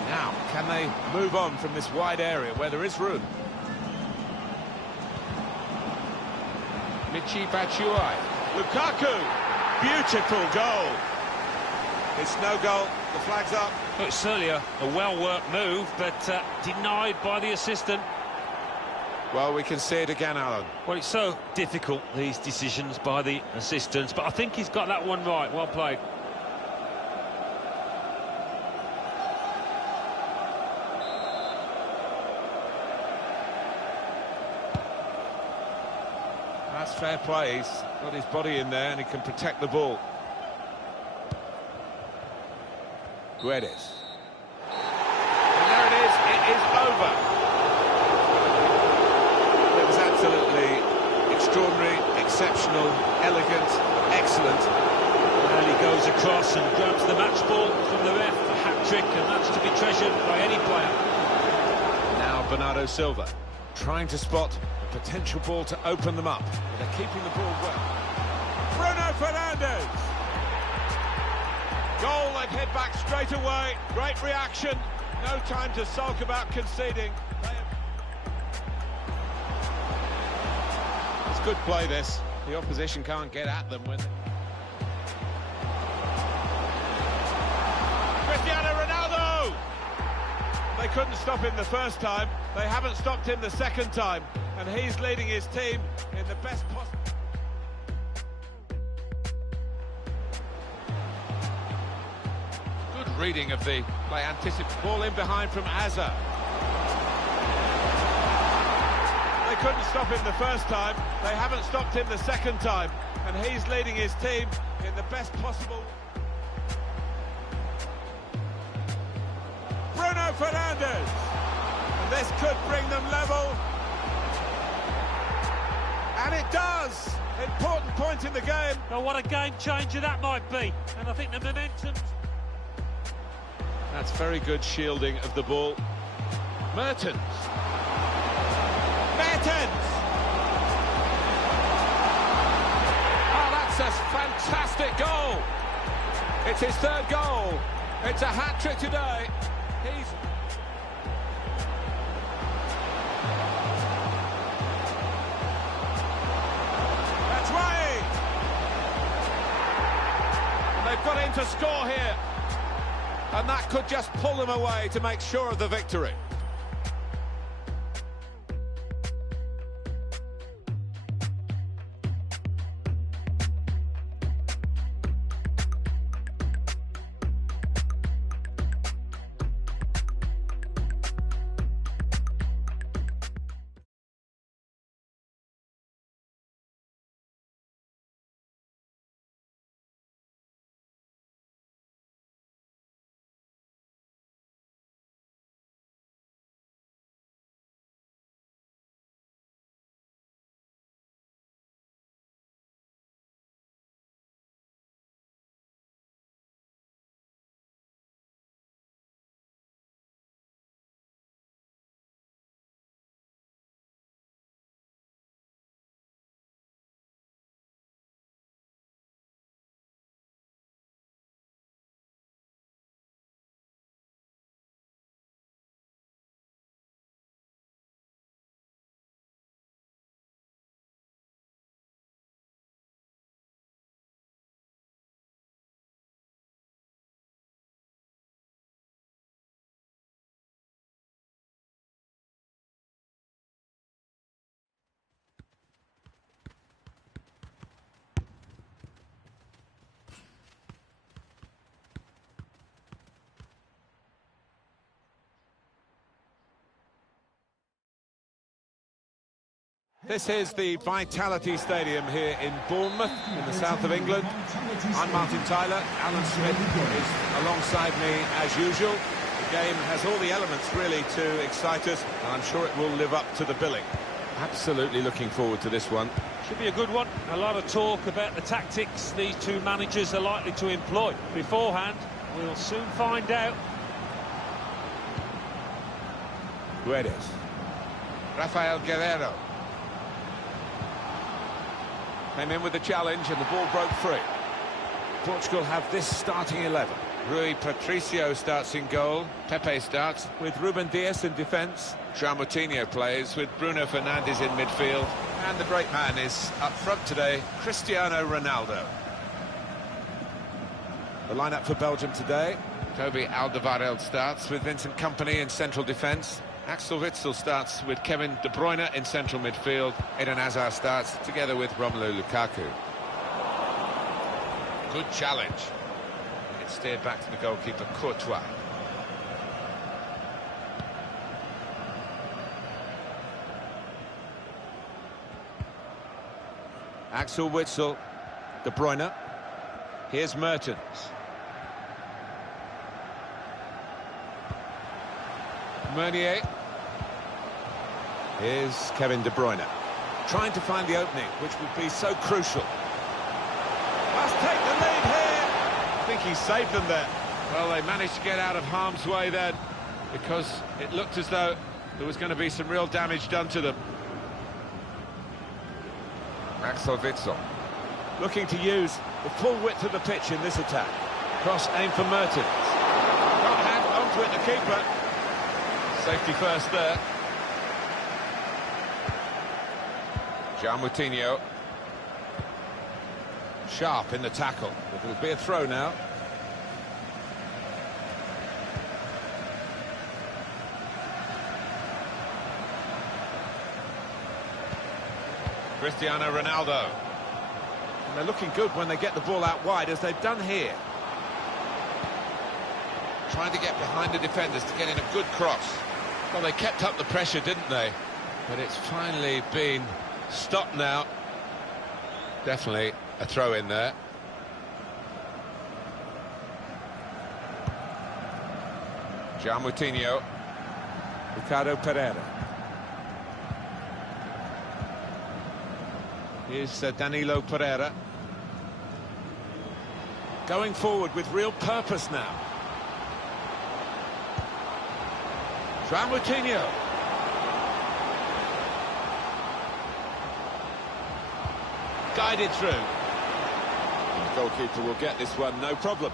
Now, can they move on from this wide area where there is room? Michy Batshuayi. Lukaku. Beautiful goal. It's no goal. The flag's up. Well, it's certainly a well-worked move, but denied by the assistant. Well, we can see it again, Alan. Well, it's so difficult, these decisions by the assistants, but I think he's got that one right. Well played. That's fair play. He's got his body in there and he can protect the ball. Guedes. And there it is. It is over. It was absolutely extraordinary, exceptional, elegant, excellent. And he goes across and grabs the match ball from the ref, a hat-trick, and that's to be treasured by any player. Now Bernardo Silva trying to spot a potential ball to open them up. But they're keeping the ball well. Bruno Fernandes! Goal, they'd head back straight away. Great reaction. No time to sulk about conceding. It's good play, this. The opposition can't get at them when... Cristiano Ronaldo! They couldn't stop him the first time. They haven't stopped him the second time. And he's leading his team in the best possible... Good reading of the play. Ball in behind from Azza. They couldn't stop him the first time. They haven't stopped him the second time. And he's leading his team in the best possible... Bruno Fernandes! And this could bring them level. And it does! Important point in the game. Oh, what a game changer that might be. And I think the momentum's... That's very good shielding of the ball. Mertens. Mertens! Oh, that's a fantastic goal. It's his third goal. It's a hat-trick today. He's... That's right. And they've got him to score here. And that could just pull them away to make sure of the victory. This is the Vitality Stadium here in Bournemouth, in the south of England. I'm Martin Tyler. Alan Smith is alongside me as usual. The game has all the elements really to excite us, and I'm sure it will live up to the billing. Absolutely looking forward to this one. Should be a good one. A lot of talk about the tactics these two managers are likely to employ. Beforehand, we'll soon find out. Guedes. Rafael Guerrero. Came in with the challenge and the ball broke free. Portugal have this starting 11. Rui Patricio starts in goal. Pepe starts with Ruben Dias in defence. João Moutinho plays with Bruno Fernandes in midfield. And the great man is up front today, Cristiano Ronaldo. The lineup for Belgium today. Toby Alderweireld starts with Vincent Kompany in central defence. Axel Witsel starts with Kevin De Bruyne in central midfield. Eden Hazard starts together with Romelu Lukaku. Good challenge. It's steered back to the goalkeeper, Courtois. Axel Witsel, De Bruyne. Here's Mertens. Meunier. Here's Kevin De Bruyne. Trying to find the opening, which would be so crucial. Must take the lead here. I think he saved them there. Well, they managed to get out of harm's way then, because it looked as though there was going to be some real damage done to them. Axel Witsel. Looking to use the full width of the pitch in this attack. Cross aim for Mertens. Can't hang onto it, the keeper. Safety first there. João Moutinho. Sharp in the tackle. It'll be a throw now. Cristiano Ronaldo. And they're looking good when they get the ball out wide, as they've done here. Trying to get behind the defenders to get in a good cross. Well, they kept up the pressure, didn't they? But it's finally been stopped now. Definitely a throw in there. João Moutinho. Ricardo Pereira. Here's Danilo Pereira. Going forward with real purpose now. João Moutinho. Guided through. The goalkeeper will get this one, no problem.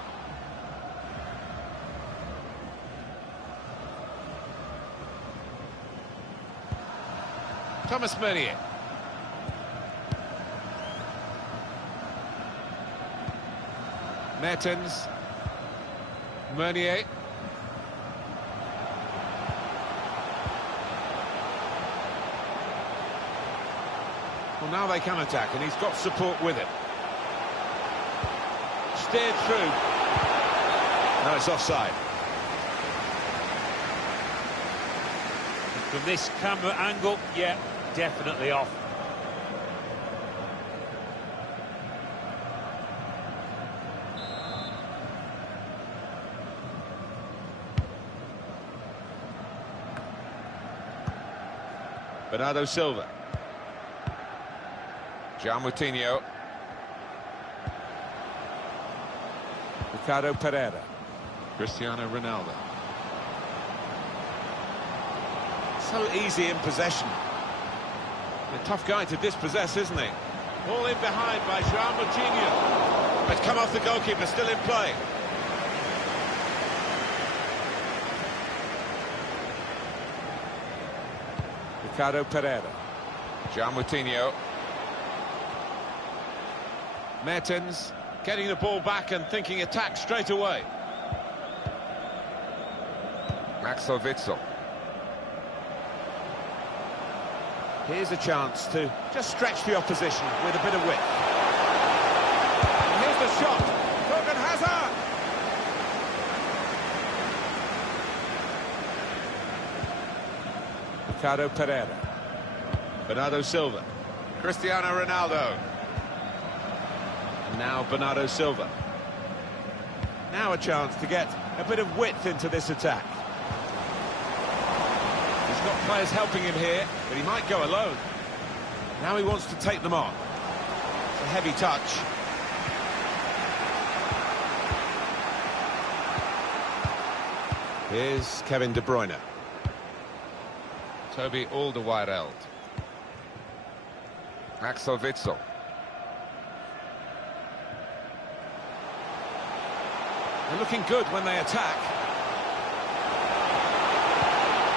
Thomas Meunier. Mertens. Meunier. Well, now they can attack, and he's got support with him. Steered through. No, it's offside. From this camera angle, yeah, definitely off. Bernardo Silva. João Moutinho. Ricardo Pereira. Cristiano Ronaldo. So easy in possession. A tough guy to dispossess, isn't he? Ball in behind by João Moutinho. It's come off the goalkeeper, still in play. Ricardo Pereira. João Moutinho. Mertens getting the ball back and thinking attack straight away. Axel Witsel. Here's a chance to just stretch the opposition with a bit of width. And here's the shot. Torgan Hazard. Ricardo Pereira. Bernardo Silva. Cristiano Ronaldo. And now Bernardo Silva. Now a chance to get a bit of width into this attack. He's got players helping him here, but he might go alone. Now he wants to take them on. It's a heavy touch. Here's Kevin De Bruyne. Toby Alderweireld. Axel Witsel. They're looking good when they attack.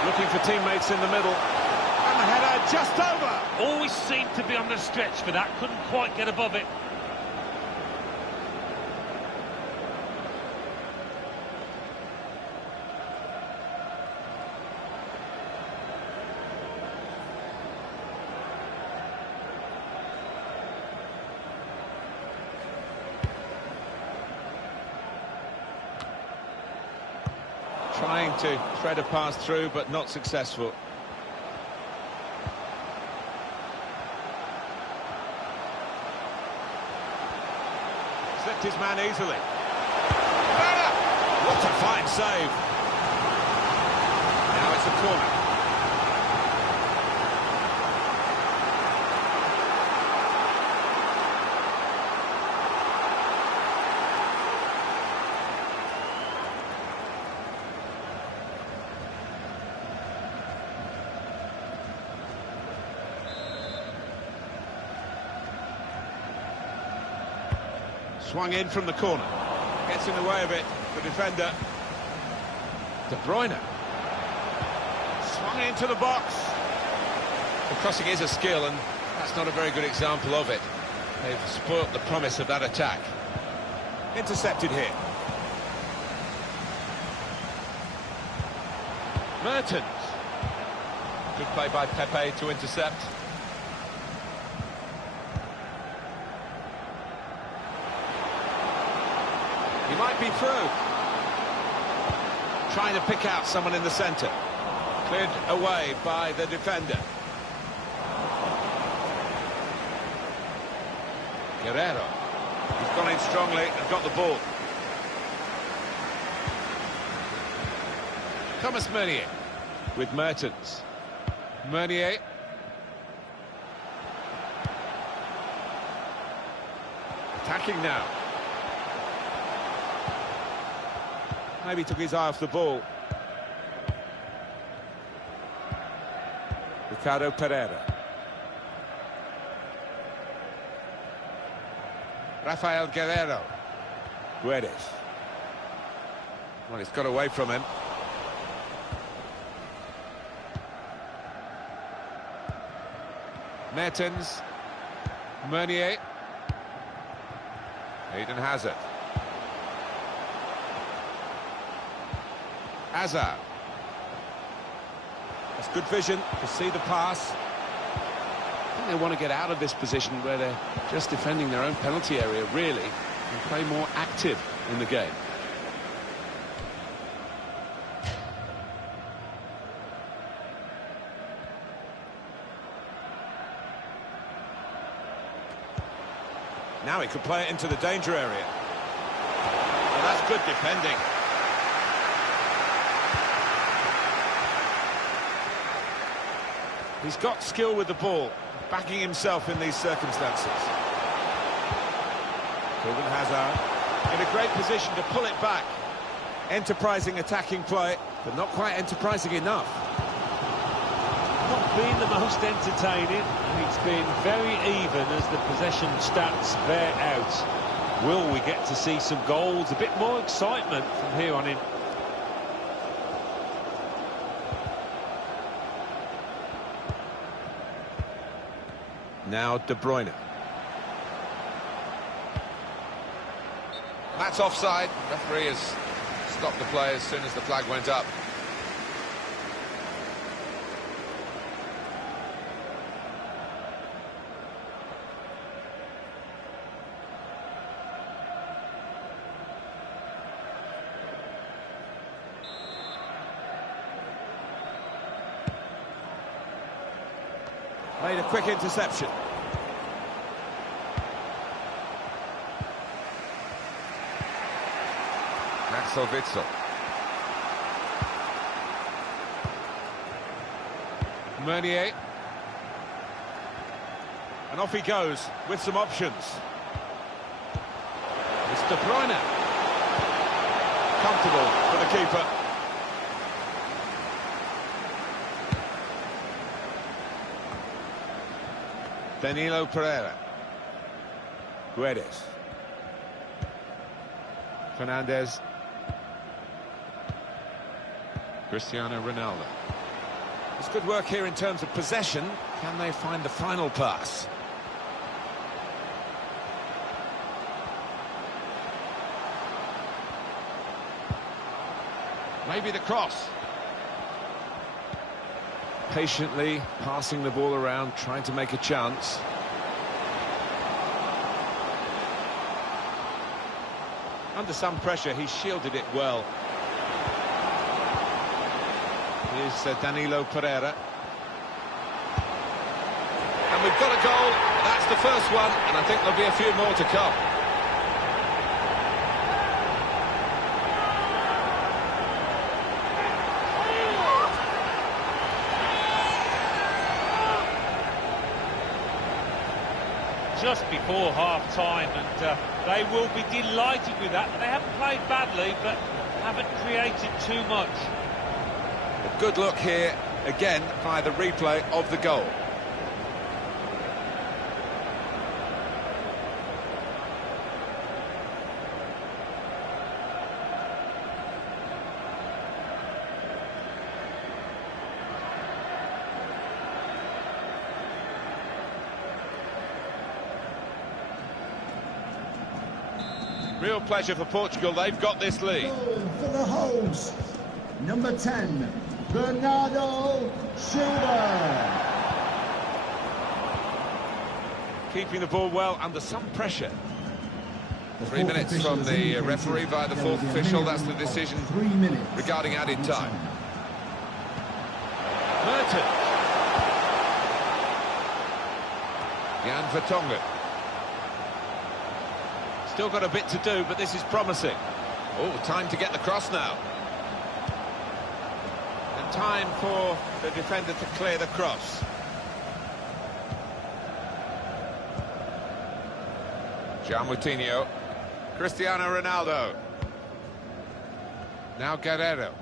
Looking for teammates in the middle. And the header just over. Always seemed to be on the stretch for that. Couldn't quite get above it. Trying to thread a pass through, but not successful. Slipped his man easily. What a fine save. Now it's a corner. Swung in from the corner. Gets in the way of it, the defender. De Bruyne. Swung into the box. The crossing is a skill, and that's not a very good example of it. They've spoilt the promise of that attack. Intercepted here. Mertens. Good play by Pepe to intercept. He might be through. Trying to pick out someone in the centre. Cleared away by the defender. Guerrero. He's gone in strongly and got the ball. Thomas Meunier with Mertens. Meunier. Attacking now. Maybe took his eye off the ball. Ricardo Pereira. Rafael Guerrero. Guedes. Well, he's got away from him. Mertens. Meunier. Eden Hazard. Hazard. That's good vision to see the pass. I think they want to get out of this position where they're just defending their own penalty area, really, and play more active in the game. Now he could play it into the danger area. Well, that's good defending. He's got skill with the ball, backing himself in these circumstances. Eden Hazard in a great position to pull it back. Enterprising attacking play, but not quite enterprising enough. Not been the most entertaining, and it's been very even as the possession stats bear out. Will we get to see some goals, a bit more excitement from here on in? Now De Bruyne. That's offside. Referee has stopped the play as soon as the flag went up. Made a quick interception. Axel Witsel. Meunier. And off he goes with some options. It's De Bruyne. Comfortable for the keeper. Danilo Pereira. Guedes. Fernandes. Cristiano Ronaldo. It's good work here in terms of possession. Can they find the final pass? Maybe the cross. Patiently passing the ball around, trying to make a chance. Under some pressure, he shielded it well. Here's Danilo Pereira. And we've got a goal. That's the first one, and I think there'll be a few more to come. Just before half-time, and they will be delighted with that. They haven't played badly, but haven't created too much. A good look here, again, by the replay of the goal. Real pleasure for Portugal. They've got this lead. Goal for the host, number 10, Bernardo Silva. Keeping the ball well under some pressure. The 3 minutes from the referee via the fourth official. That's the decision 3 minutes regarding added time. Merton. Jan Vertonghen. Still got a bit to do, but this is promising. Oh, time to get the cross now. And time for the defender to clear the cross. João Moutinho. Cristiano Ronaldo. Now Guerrero.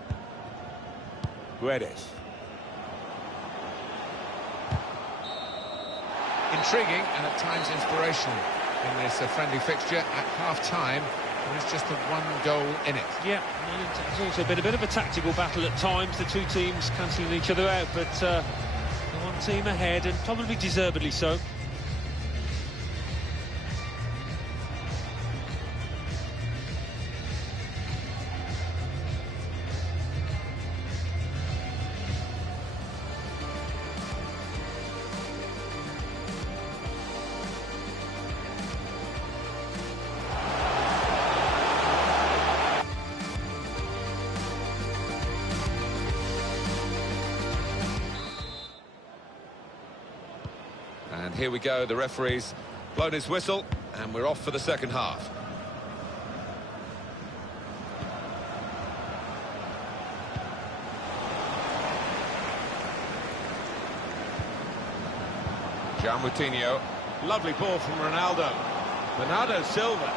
Guedes. Intriguing and at times inspirational in this friendly fixture. At half-time, there is just the one goal in it. Yeah, and it's also been a bit of a tactical battle at times, the two teams cancelling each other out, but the one team ahead, and probably deservedly so. And here we go, the referee's blown his whistle, and we're off for the second half. João Moutinho. Lovely ball from Ronaldo. Bernardo Silva.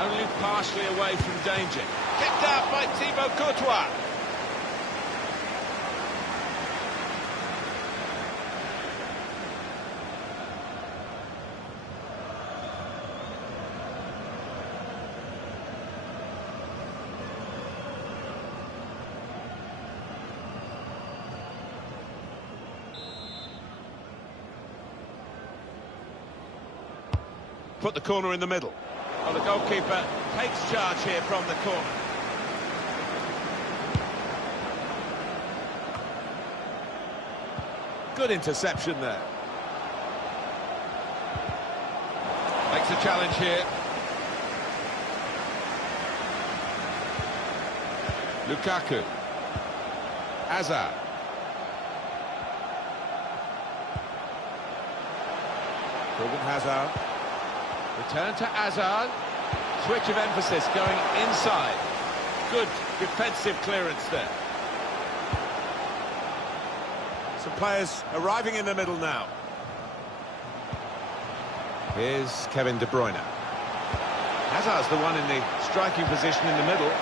Only partially away from danger. Kept out by Thibaut Courtois. Put the corner in the middle. Well, the goalkeeper takes charge here from the corner. Good interception there. Makes a challenge here. Lukaku. Hazard. Torgan Hazard. Return to Hazard. Switch of emphasis going inside. Good defensive clearance there. Some players arriving in the middle now. Here's Kevin De Bruyne. Hazard's the one in the striking position in the middle.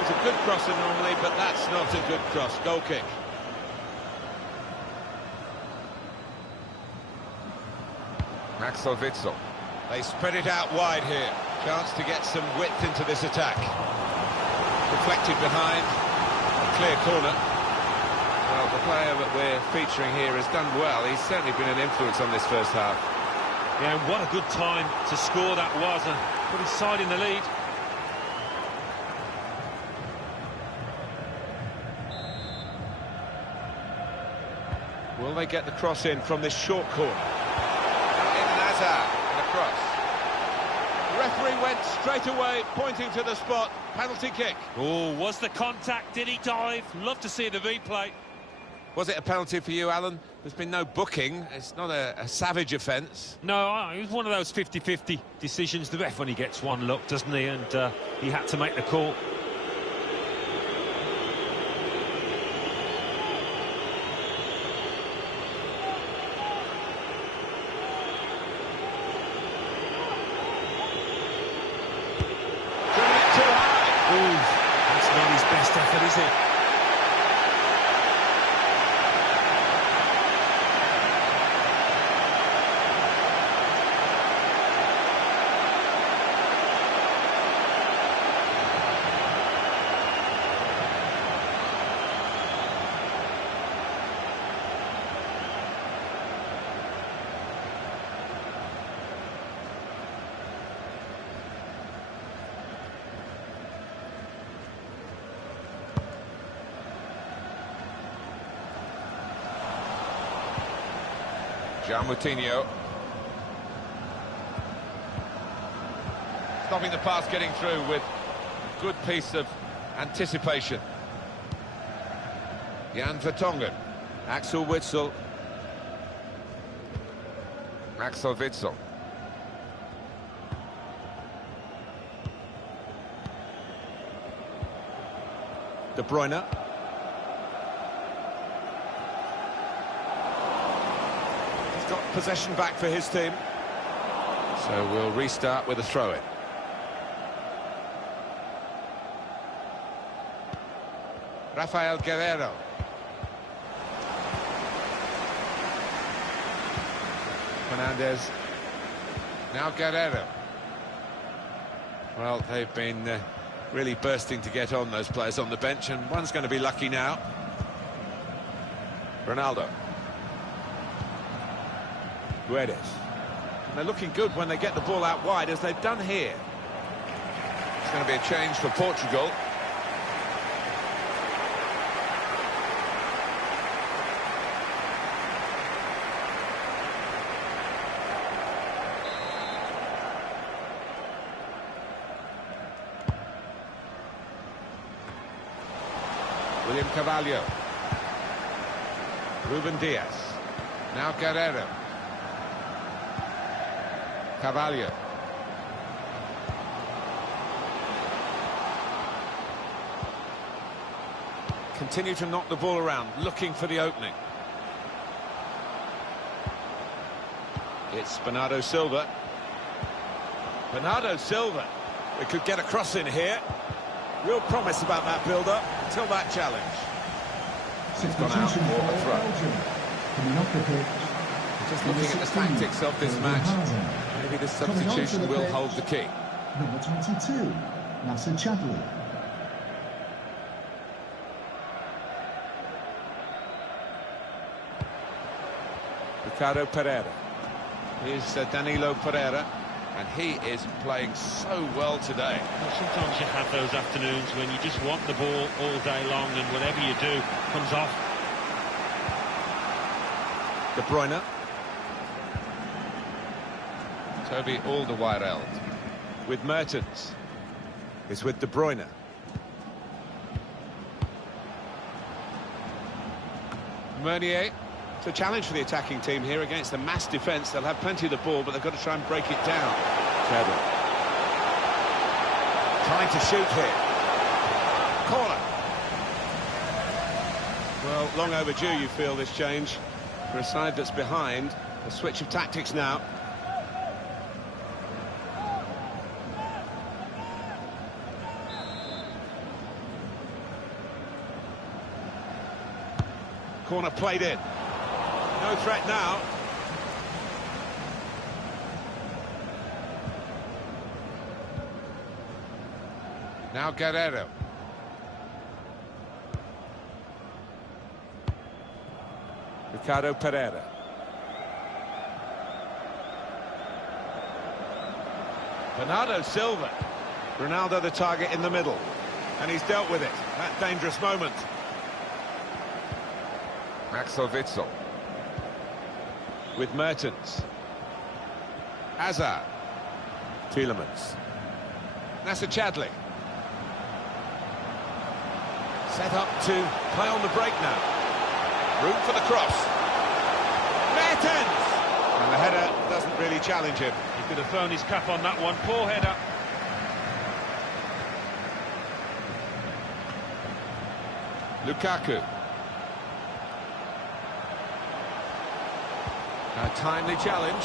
It's a good crosser normally, but that's not a good cross. Goal kick. Axel Witsel. They spread it out wide here. Chance to get some width into this attack. Deflected behind. A clear corner. Well, the player that we're featuring here has done well. He's certainly been an influence on this first half. Yeah, and what a good time to score that was, and put his side in the lead. Will they get the cross in from this short corner? In Hazard, the cross. The referee went straight away, pointing to the spot. Penalty kick. Oh, was the contact? Did he dive? Love to see the replay. Was it a penalty for you, Alan? There's been no booking. It's not a savage offence. No, it was one of those 50-50 decisions. The ref only gets one look, doesn't he? And he had to make the call. Driven it too high. Ooh, that's not his best effort, is it? Moutinho. Stopping the pass getting through with a good piece of anticipation. Jan Vertonghen. Axel Witsel. Axel Witsel. De Bruyne. He's got possession back for his team. So we'll restart with a throw-in. Rafael Guerreiro. Fernandez. Now Guerreiro. Well, they've been really bursting to get on, those players on the bench, and one's going to be lucky now. Ronaldo. Guedes. And they're looking good when they get the ball out wide, as they've done here. It's going to be a change for Portugal. William Carvalho. Ruben Diaz. Now Guerreiro. Carvalho. Continue to knock the ball around, looking for the opening. It's Bernardo Silva. Bernardo Silva. They could get a cross in here. Real promise about that build-up until that challenge. Gone out for a throw. Coming off the pitch. Just looking at the tactics of this match, maybe the substitution will hold the key. Number 22, Nasser Chadli. Ricardo Pereira. Here's Danilo Pereira. And he is playing so well today. Well, sometimes you have those afternoons when you just want the ball all day long, and whatever you do comes off. De Bruyne. Toby Alderweireld with Mertens. Is with De Bruyne. Meunier. It's a challenge for the attacking team here against the mass defence. They'll have plenty of the ball, but they've got to try and break it down. Treadle. Trying to shoot here. Corner. Well, long overdue, you feel, this change. For a side that's behind, a switch of tactics now. Corner played in. No threat now. Now Guerrero. Ricardo Pereira. Bernardo Silva. Ronaldo the target in the middle. And he's dealt with it. That dangerous moment. Axel Witsel. With Mertens. Hazard. Tielemans. Nasser Chadli. Set up to play on the break now. Room for the cross. Mertens! And the header doesn't really challenge him. He could have thrown his cap on that one. Poor header. Lukaku. A timely challenge.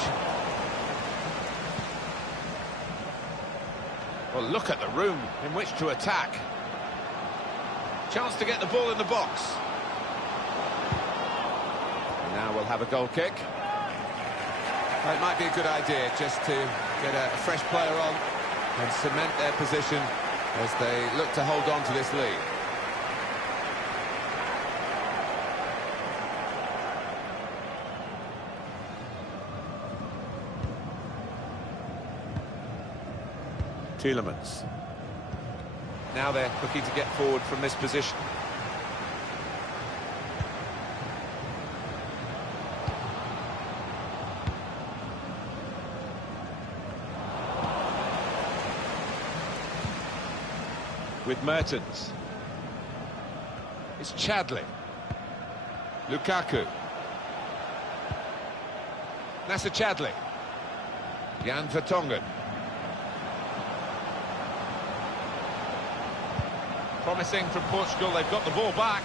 Well, look at the room in which to attack. Chance to get the ball in the box. And now we'll have a goal kick. Well, it might be a good idea just to get a fresh player on and cement their position as they look to hold on to this lead. Tielemans. Now they're looking to get forward from this position. With Mertens. It's Chadli. Lukaku. Nasser Chadli. Jan Vertonghen. Promising from Portugal, they've got the ball back.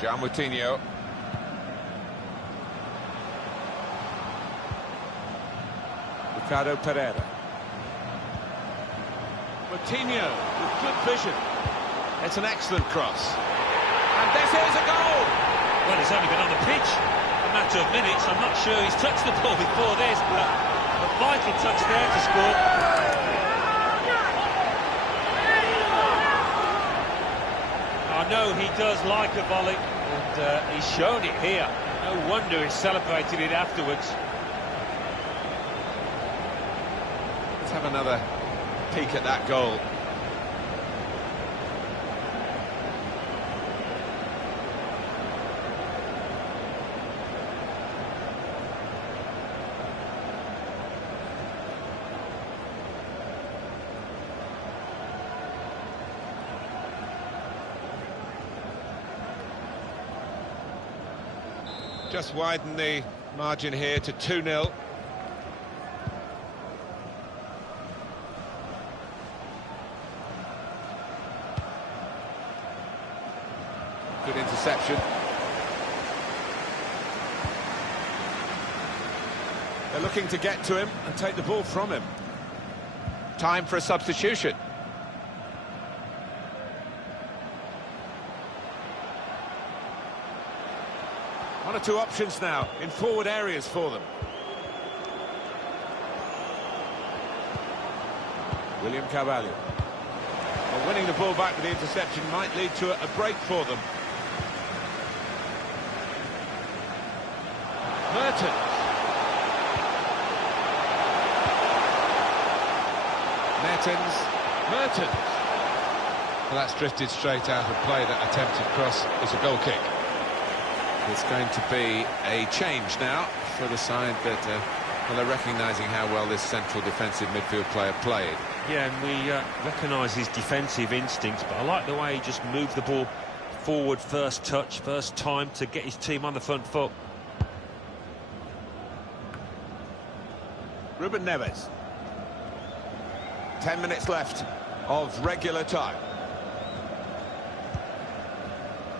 João Moutinho. Ricardo Pereira. Moutinho with good vision. It's an excellent cross. And this is a goal! Well, he's only been on the pitch a matter of minutes. I'm not sure he's touched the ball before this, but a vital touch there to score. I know he does like a volley, and he's shown it here. No wonder he celebrated it afterwards. Let's have another peek at that goal. Just widen the margin here to 2-0. Good interception. They're looking to get to him and take the ball from him. Time for a substitution. One or two options now in forward areas for them. William Carvalho. Well, winning the ball back with the interception might lead to a break for them. Mertens. Mertens. Well, that's drifted straight out of play. That attempted cross is a goal kick. It's going to be a change now for the side that, well, they're recognising how well this central defensive midfield player played. Yeah, and we recognise his defensive instincts, but I like the way he just moved the ball forward first touch, first time to get his team on the front foot. Ruben Neves. 10 minutes left of regular time.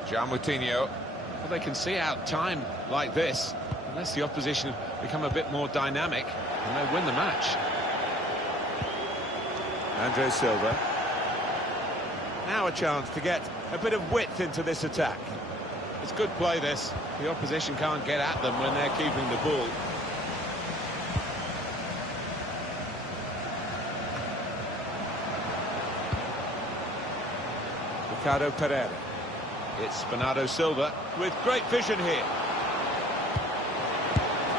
Moutinho. Well, they can see out time like this, unless the opposition become a bit more dynamic, and they win the match. Andre Silva. Now a chance to get a bit of width into this attack. It's good play, this. The opposition can't get at them when they're keeping the ball. Ricardo Pereira. It's Bernardo Silva with great vision here.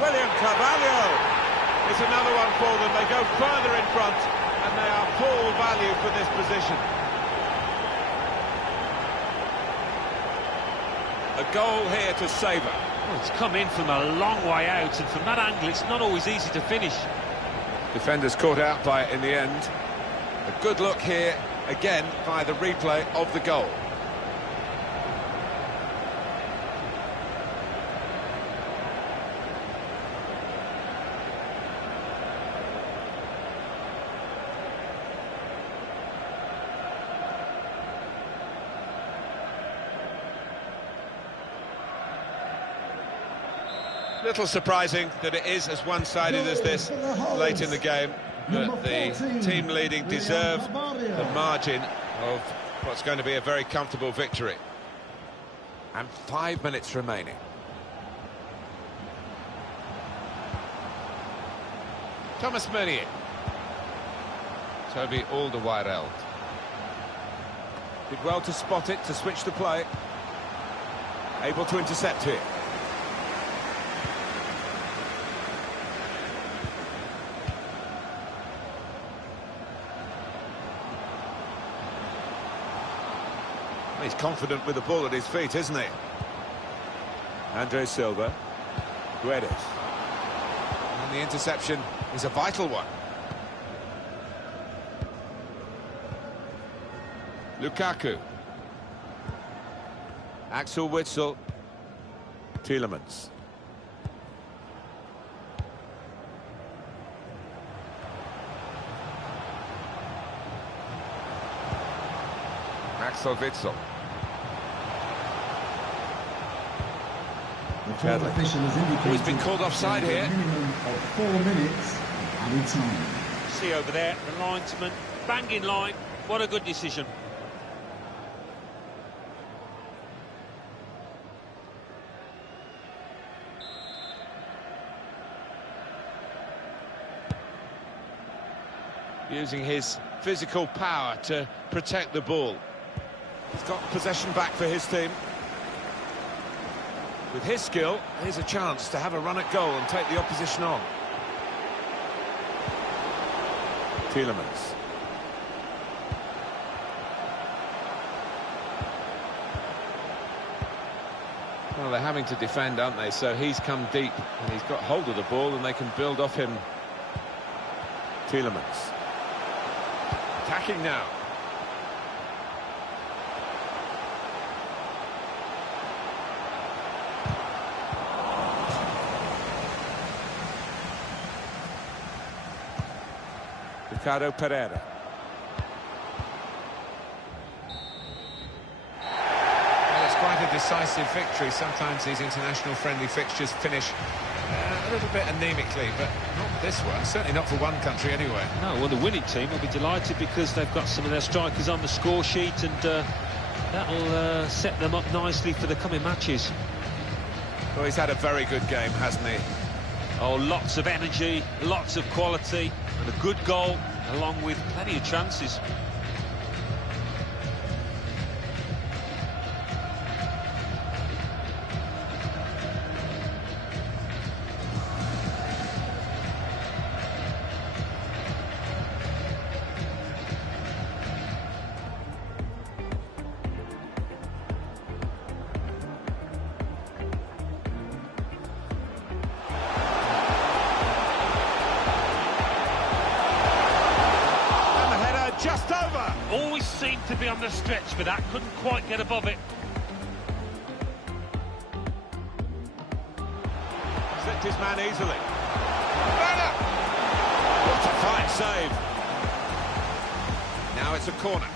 William Carvalho. It's another one for them. They go further in front, and they are full value for this position. A goal here to savour. Well, it's come in from a long way out, and from that angle it's not always easy to finish. Defenders caught out by it in the end. A good look here, again, by the replay of the goal. Little surprising that it is as one-sided as this late in the game, but the team leading deserve the margin of what's going to be a very comfortable victory. And 5 minutes remaining. Thomas Meunier. Toby Alderweireld. Did well to spot it, to switch the play. Able to intercept here. He's confident with the ball at his feet, isn't he? Andre Silva. Guedes. And the interception is a vital one. Lukaku. Axel Witsel. Tielemans. Axel Witsel. The fourth official has indicated He's been called offside here. A minimum of 4 minutes added time. See over there, the linesman, banging line. What a good decision. Using his physical power to protect the ball. He's got possession back for his team. With his skill, here's a chance to have a run at goal and take the opposition on. Tielemans. Well, they're having to defend, aren't they? So he's come deep, and he's got hold of the ball, and they can build off him. Tielemans. Attacking now. Ricardo Pereira. Well, it's quite a decisive victory. Sometimes these international friendly fixtures finish a little bit anemically, but not this one. Certainly not for one country anyway. No, well, the winning team will be delighted because they've got some of their strikers on the score sheet, and that'll set them up nicely for the coming matches. Well, he's had a very good game, hasn't he? Oh, lots of energy, lots of quality, and a good goal, along with plenty of chances. Just over. Always seemed to be on the stretch, but that couldn't quite get above it. marked his man easily. Runner! What a fine save. Now it's a corner.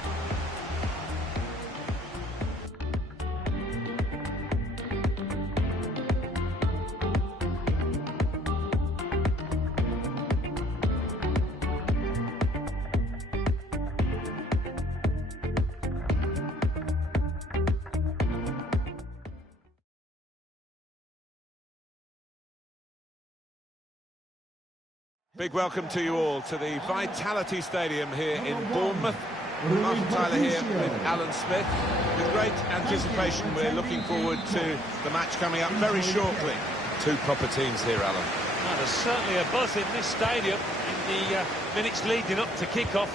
Big welcome to you all to the Vitality Stadium here in Bournemouth. Martin Tyler here with Alan Smith. With great anticipation, we're looking forward to the match coming up very shortly. Two proper teams here, Alan. Well, there's certainly a buzz in this stadium in the minutes leading up to kick-off.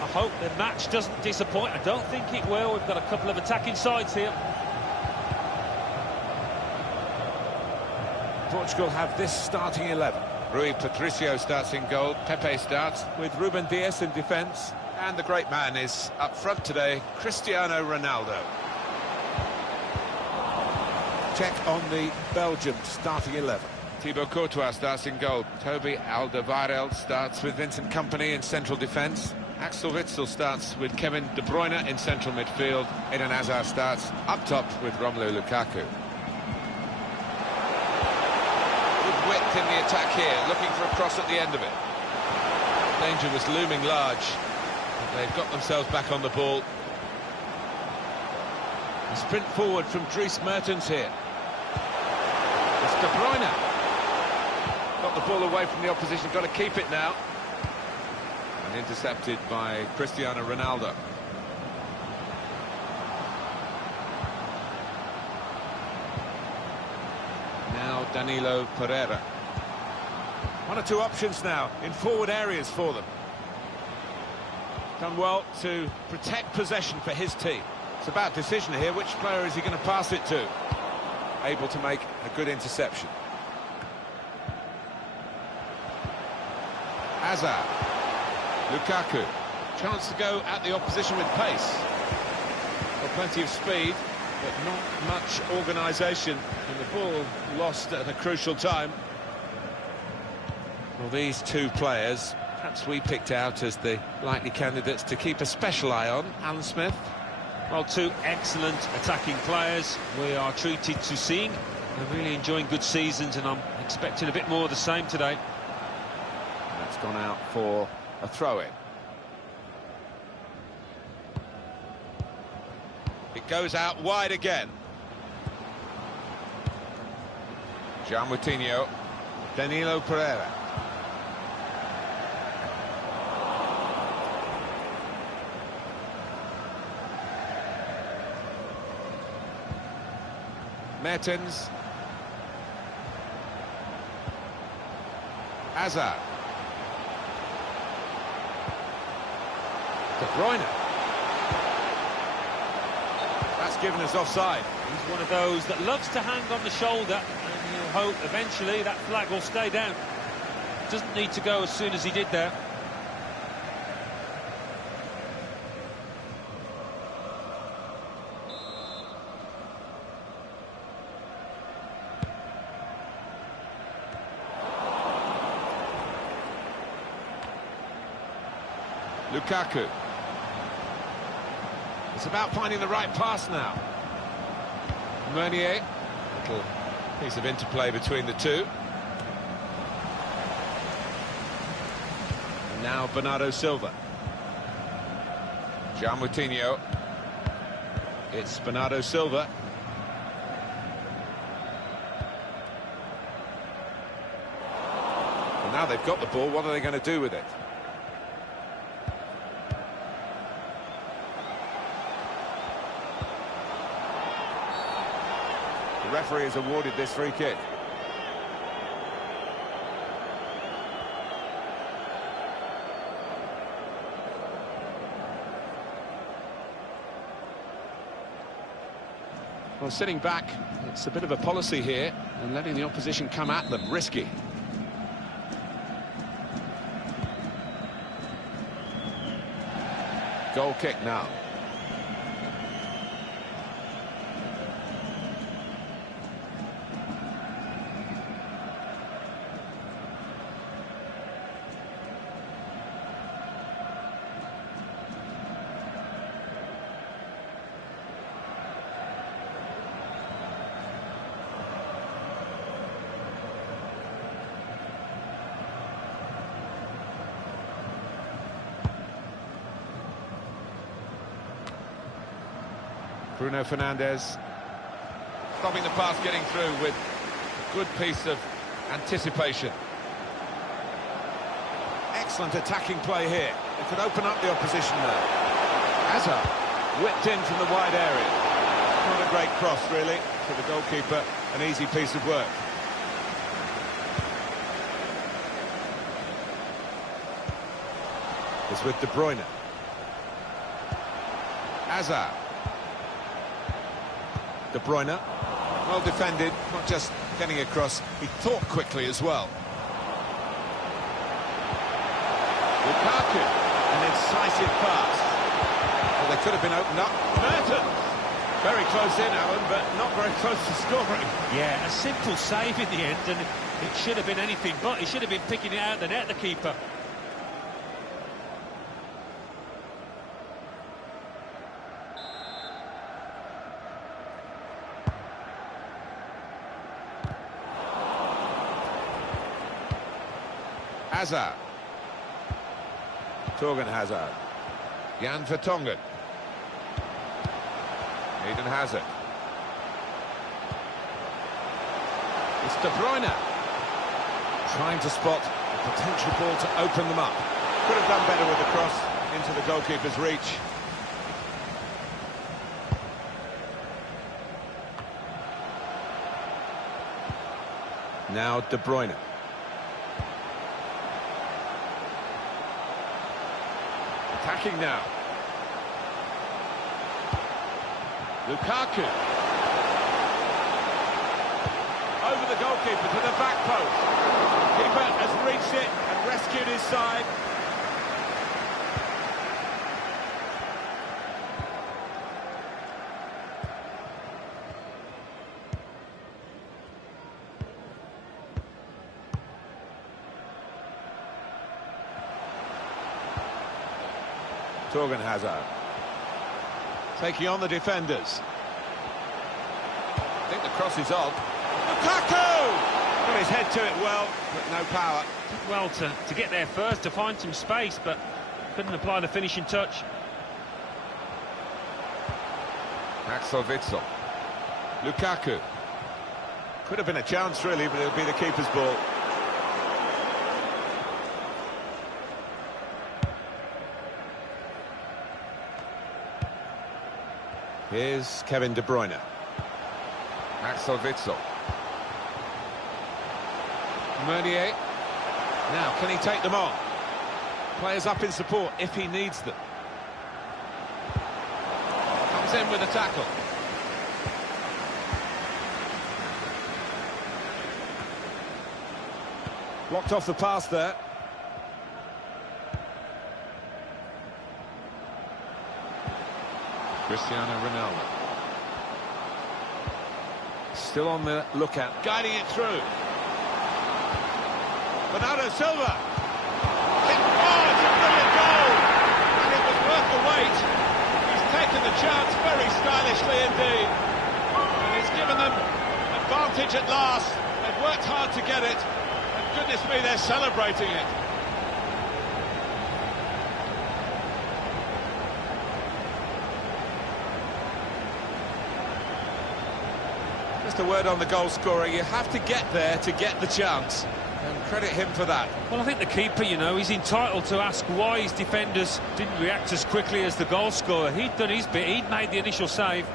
I hope the match doesn't disappoint. I don't think it will. We've got a couple of attacking sides here. Portugal have this starting 11. Rui Patricio starts in goal. Pepe starts with Ruben Dias in defence. And the great man is up front today, Cristiano Ronaldo. Check on the Belgium starting 11. Thibaut Courtois starts in goal. Toby Alderweireld starts with Vincent Kompany in central defence. Axel Witsel starts with Kevin De Bruyne in central midfield. Eden Hazard starts up top with Romelu Lukaku. Width in the attack here, looking for a cross at the end of it. Danger was looming large. They've got themselves back on the ball. A sprint forward from Dries Mertens here. It's De Bruyne. Got the ball away from the opposition, got to keep it now. And intercepted by Cristiano Ronaldo. Now Danilo Pereira. One or two options now in forward areas for them. Done well to protect possession for his team. It's a bad decision here. Which player is he going to pass it to? Able to make a good interception. Hazard. Lukaku. Chance to go at the opposition with pace. Got plenty of speed, but not much organisation, and the ball lost at a crucial time. Well, these two players, perhaps we picked out as the likely candidates to keep a special eye on. Alan Smith. Well, two excellent attacking players we are treated to seeing. They're really enjoying good seasons, and I'm expecting a bit more of the same today. That's gone out for a throw-in. It goes out wide again. João Moutinho. Danilo Pereira. Mertens. Hazard. De Bruyne. That's given us offside. He's one of those that loves to hang on the shoulder, and you'll hope eventually that flag will stay down. Doesn't need to go as soon as he did there. Lukaku. It's about finding the right pass now. Meunier. Little piece of interplay between the two. And now Bernardo Silva. João Moutinho. It's Bernardo Silva. And now they've got the ball, what are they going to do with it? The referee has awarded this free kick. Well, sitting back, it's a bit of a policy here, and letting the opposition come at them, risky. Goal kick now. Bruno Fernandes. Stopping the pass getting through with a good piece of anticipation. Excellent attacking play here. It could open up the opposition there. Hazard whipped in from the wide area. Not a great cross, really, for the goalkeeper. An easy piece of work. It's with De Bruyne. Hazard. De Bruyne. Well defended, not just getting across, he thought quickly as well. Lukaku, an incisive pass. Well, they could have been opened up. Mertens, very close in, Alan, but not very close to scoring. Yeah, a simple save in the end, and it should have been anything but. He should have been picking it out of the net, the keeper. Hazard. Torgan Hazard. Jan Vertonghen. Eden Hazard. It's De Bruyne. Trying to spot a potential ball to open them up. Could have done better with the cross into the goalkeeper's reach. Now De Bruyne. Attacking now. Lukaku. Over the goalkeeper to the back post. Keeper has reached it and rescued his side. Torgan Hazard. Taking on the defenders. I think the cross is on. Lukaku! Got his head to it well, but no power. Did well to get there first, to find some space, but couldn't apply the finishing touch. Axel Witsel. Lukaku. Could have been a chance, really, but it'll be the keeper's ball. Here's Kevin De Bruyne. Axel Witsel. Meunier. Now, can he take them on? Players up in support if he needs them. Comes in with a tackle. Blocked off the pass there. Cristiano Ronaldo. Still on the lookout, guiding it through. Bernardo Silva. Oh, it's a brilliant goal! And it was worth the wait. He's taken the chance very stylishly indeed. And he's given them advantage at last. They've worked hard to get it. And goodness me, they're celebrating it. Just a word on the goal scorer, you have to get there to get the chance, and credit him for that. Well, I think the keeper, you know, he's entitled to ask why his defenders didn't react as quickly as the goal scorer. He'd done his bit, he'd made the initial save.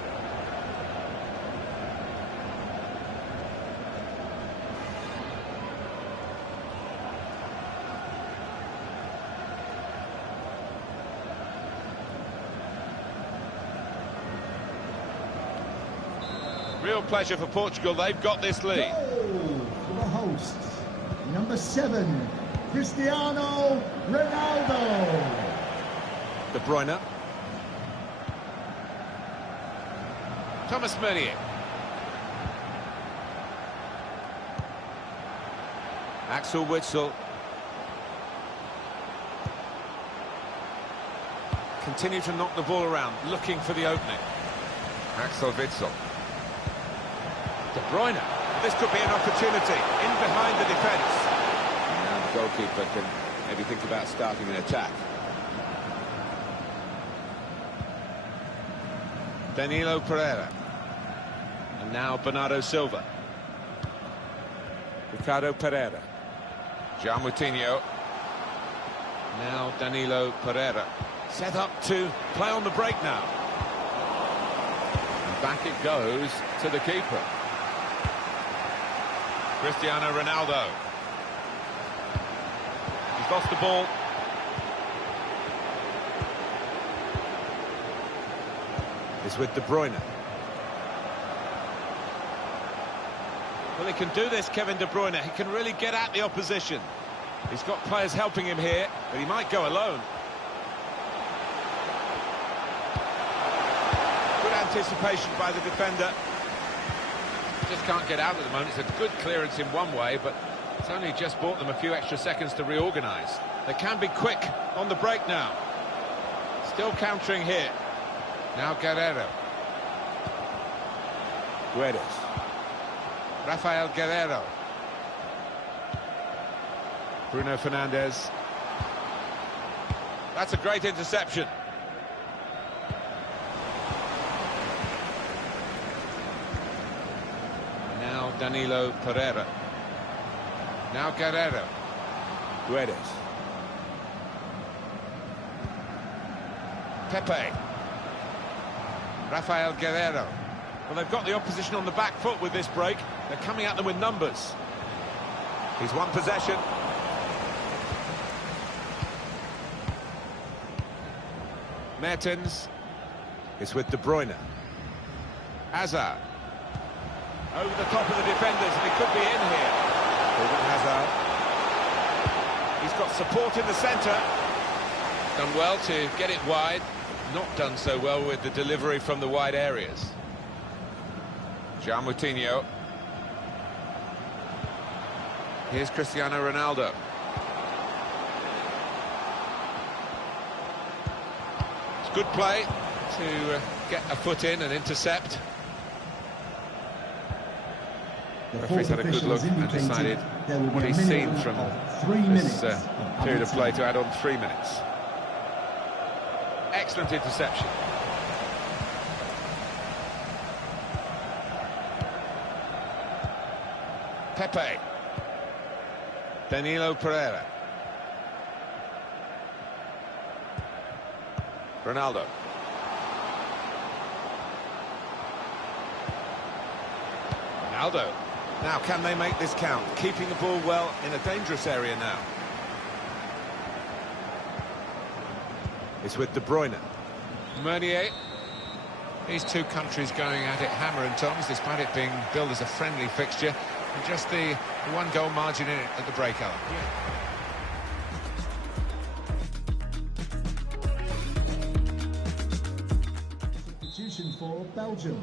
Real pleasure for Portugal, they've got this lead. Goal for the hosts, number 7, Cristiano Ronaldo. De Bruyne. Thomas Meunier. Axel Witsel. Continue to knock the ball around, looking for the opening. Axel Witsel. De Bruyne. This could be an opportunity in behind the defence. Now the goalkeeper can maybe think about starting an attack. Danilo Pereira. And now Bernardo Silva. Ricardo Pereira. João Moutinho. Now Danilo Pereira. Set up to play on the break now. And back it goes to the keeper. Cristiano Ronaldo. He's lost the ball. It's with De Bruyne. Well, he can do this, Kevin De Bruyne. He can really get at the opposition. He's got players helping him here, but he might go alone. Good anticipation by the defender. Just can't get out at the moment. It's a good clearance in one way, but it's only just bought them a few extra seconds to reorganise. They can be quick on the break now. Still countering here. Now Guerrero. Guedes. Rafael Guerrero. Bruno Fernandes. That's a great interception. Now Danilo Pereira. Now Guerrero. Guedes. Pepe. Rafael Guerrero. Well, they've got the opposition on the back foot with this break. They're coming at them with numbers. He's won possession. Mertens. It's with De Bruyne. Hazard. Over the top of the defenders, and he could be in here. Hazard. He's got support in the centre. Done well to get it wide. Not done so well with the delivery from the wide areas. João Moutinho. Here's Cristiano Ronaldo. It's good play to get a foot in and intercept. The referee's had a good look and decided what he's seen from this period of play to add on 3 minutes. Excellent interception. Pepe. Danilo Pereira. Ronaldo. Ronaldo. Now, can they make this count? Keeping the ball well in a dangerous area now. It's with De Bruyne. Meunier. These two countries going at it hammer and tongs, despite it being billed as a friendly fixture. And just the one-goal margin in it at the break, Alan. Substitution for Belgium.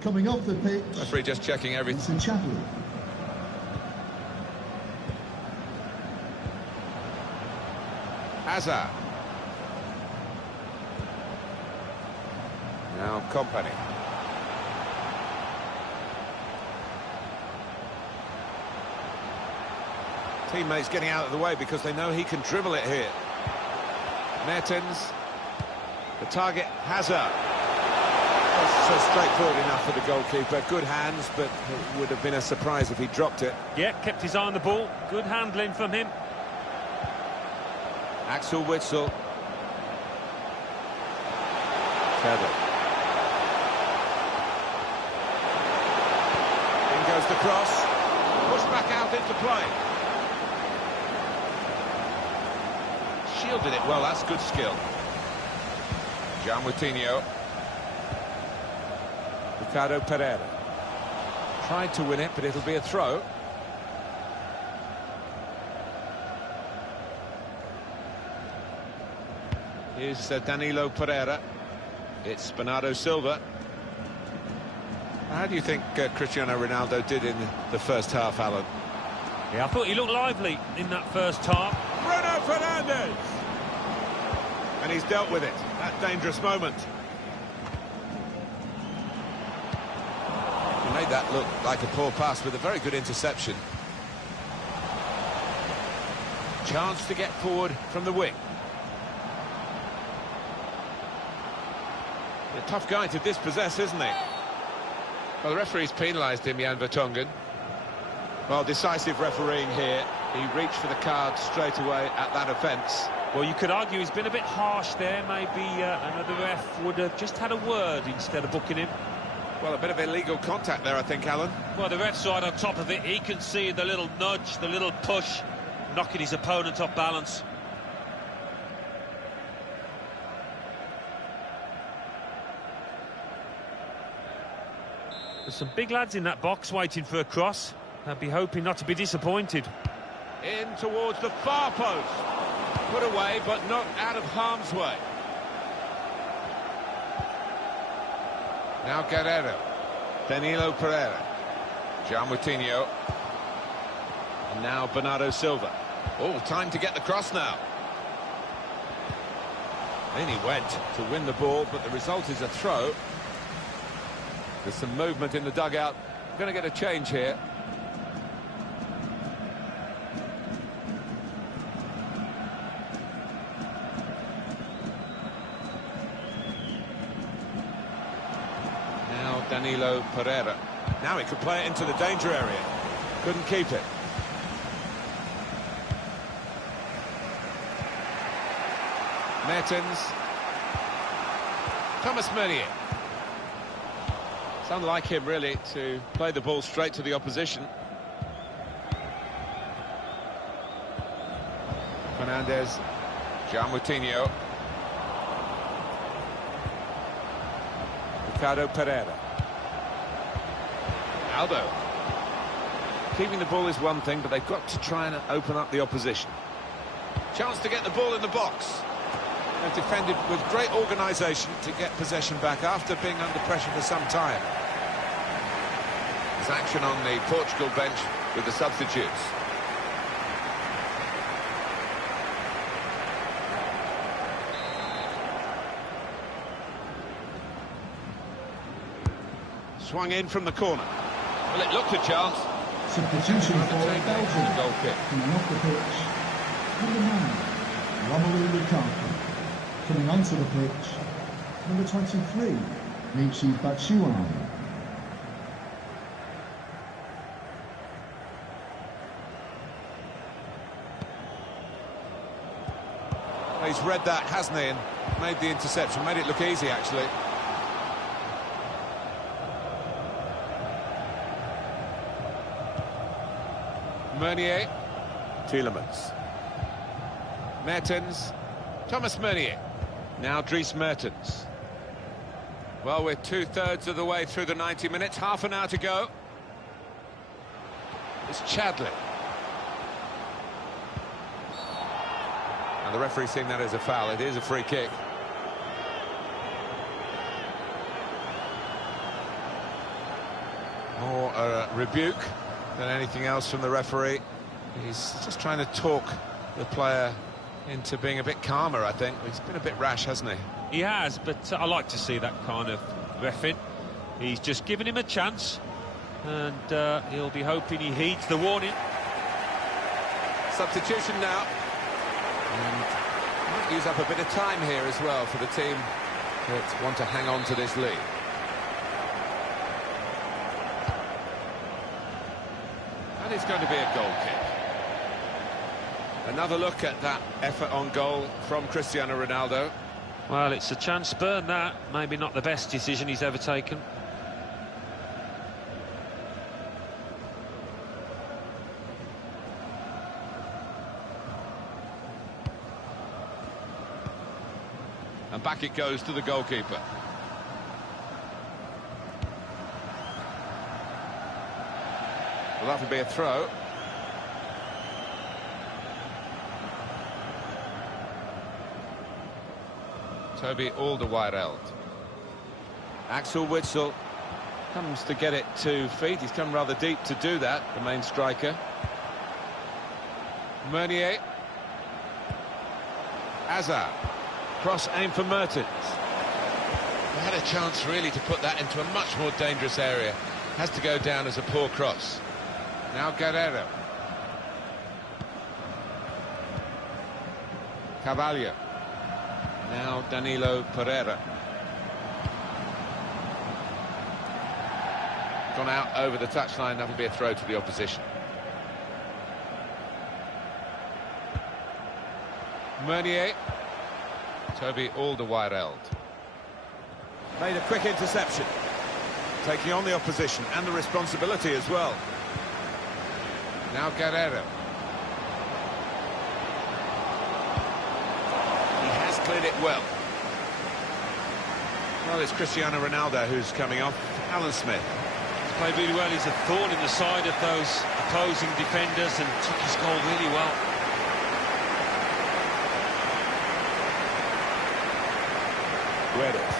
Coming off the pitch. Referee just checking everything. Hazard. Now Company. Teammates getting out of the way because they know he can dribble it here. Mertens. The target, Hazard. So straightforward enough for the goalkeeper. Good hands, but it would have been a surprise if he dropped it. Yeah, kept his eye on the ball. Good handling from him. Axel Witsel. Tedder. In goes the cross. Pushed back out into play. Shielded it well, that's good skill. João Moutinho. Ricardo Pereira. Tried to win it, but it'll be a throw. Here's Danilo Pereira. It's Bernardo Silva. How do you think Cristiano Ronaldo did in the first half, Alan? Yeah, I thought he looked lively in that first half. Bruno Fernandes! And he's dealt with it. That dangerous moment. He made that look like a poor pass with a very good interception. Chance to get forward from the wing. A tough guy to dispossess, isn't he? Well, the referee's penalised him, Jan Vertonghen. Well, decisive refereeing here. He reached for the card straight away at that offence. Well, you could argue he's been a bit harsh there. Maybe another ref would have just had a word instead of booking him. Well, a bit of illegal contact there, I think, Alan. Well, the ref's right on top of it. He can see the little nudge, the little push, knocking his opponent off balance. There's some big lads in that box waiting for a cross. They'll be hoping not to be disappointed. In towards the far post. Put away, but not out of harm's way. Now Guerrero. Danilo Pereira. João Moutinho. And now Bernardo Silva. Oh, time to get the cross now. In he went to win the ball, but the result is a throw. There's some movement in the dugout. We're going to get a change here. Now Danilo Pereira. Now he could play it into the danger area. Couldn't keep it. Mertens. Thomas Meunier. It's unlike him, really, to play the ball straight to the opposition. Fernandes. João Moutinho. Ricardo Pereira. Aldo. Keeping the ball is one thing, but they've got to try and open up the opposition. Chance to get the ball in the box. They've defended with great organisation to get possession back after being under pressure for some time. There's action on the Portugal bench with the substitutes. Swung in from the corner. Well, it looked a chance. Substitution for Belgium. Goal kick. Coming off the pitch, number 9, Romelu Lukaku. Coming onto the pitch, number 23, Michy Batshuayi. He's read that, hasn't he, and made the interception, made it look easy, actually. Meunier. Tielemans. Mertens. Thomas Meunier. Now Dries Mertens. Well, we're 2/3 of the way through the 90 minutes, half an hour to go. It's Chadley. And the referee's seen that as a foul. It is a free kick. More a rebuke than anything else from the referee. He's just trying to talk the player into being a bit calmer, I think. He's been a bit rash, hasn't he? He has, but I like to see that kind of reffing. He's just given him a chance, and he'll be hoping he heeds the warning. Substitution now. And might use up a bit of time here as well for the team that want to hang on to this lead. And it's going to be a goal kick. Another look at that effort on goal from Cristiano Ronaldo. Well, it's a chance burn, that. Maybe not the best decision he's ever taken. And back it goes to the goalkeeper. Well, that would be a throw. Toby Alderweireld. Axel Witsel comes to get it to feet. He's come rather deep to do that, the main striker. Meunier. Hazard. Cross aim for Mertens. They had a chance really to put that into a much more dangerous area. Has to go down as a poor cross. Now Guerrero. Carvalho. Now Danilo Pereira. Gone out over the touchline, that'll be a throw to the opposition. Meunier. Toby Alderweireld. Made a quick interception. Taking on the opposition and the responsibility as well. Now Guerrero. He has cleared it well. Well, it's Cristiano Ronaldo who's coming off. Alan Smith. He's played really well. He's a thorn in the side of those opposing defenders and took his goal really well. Guedes.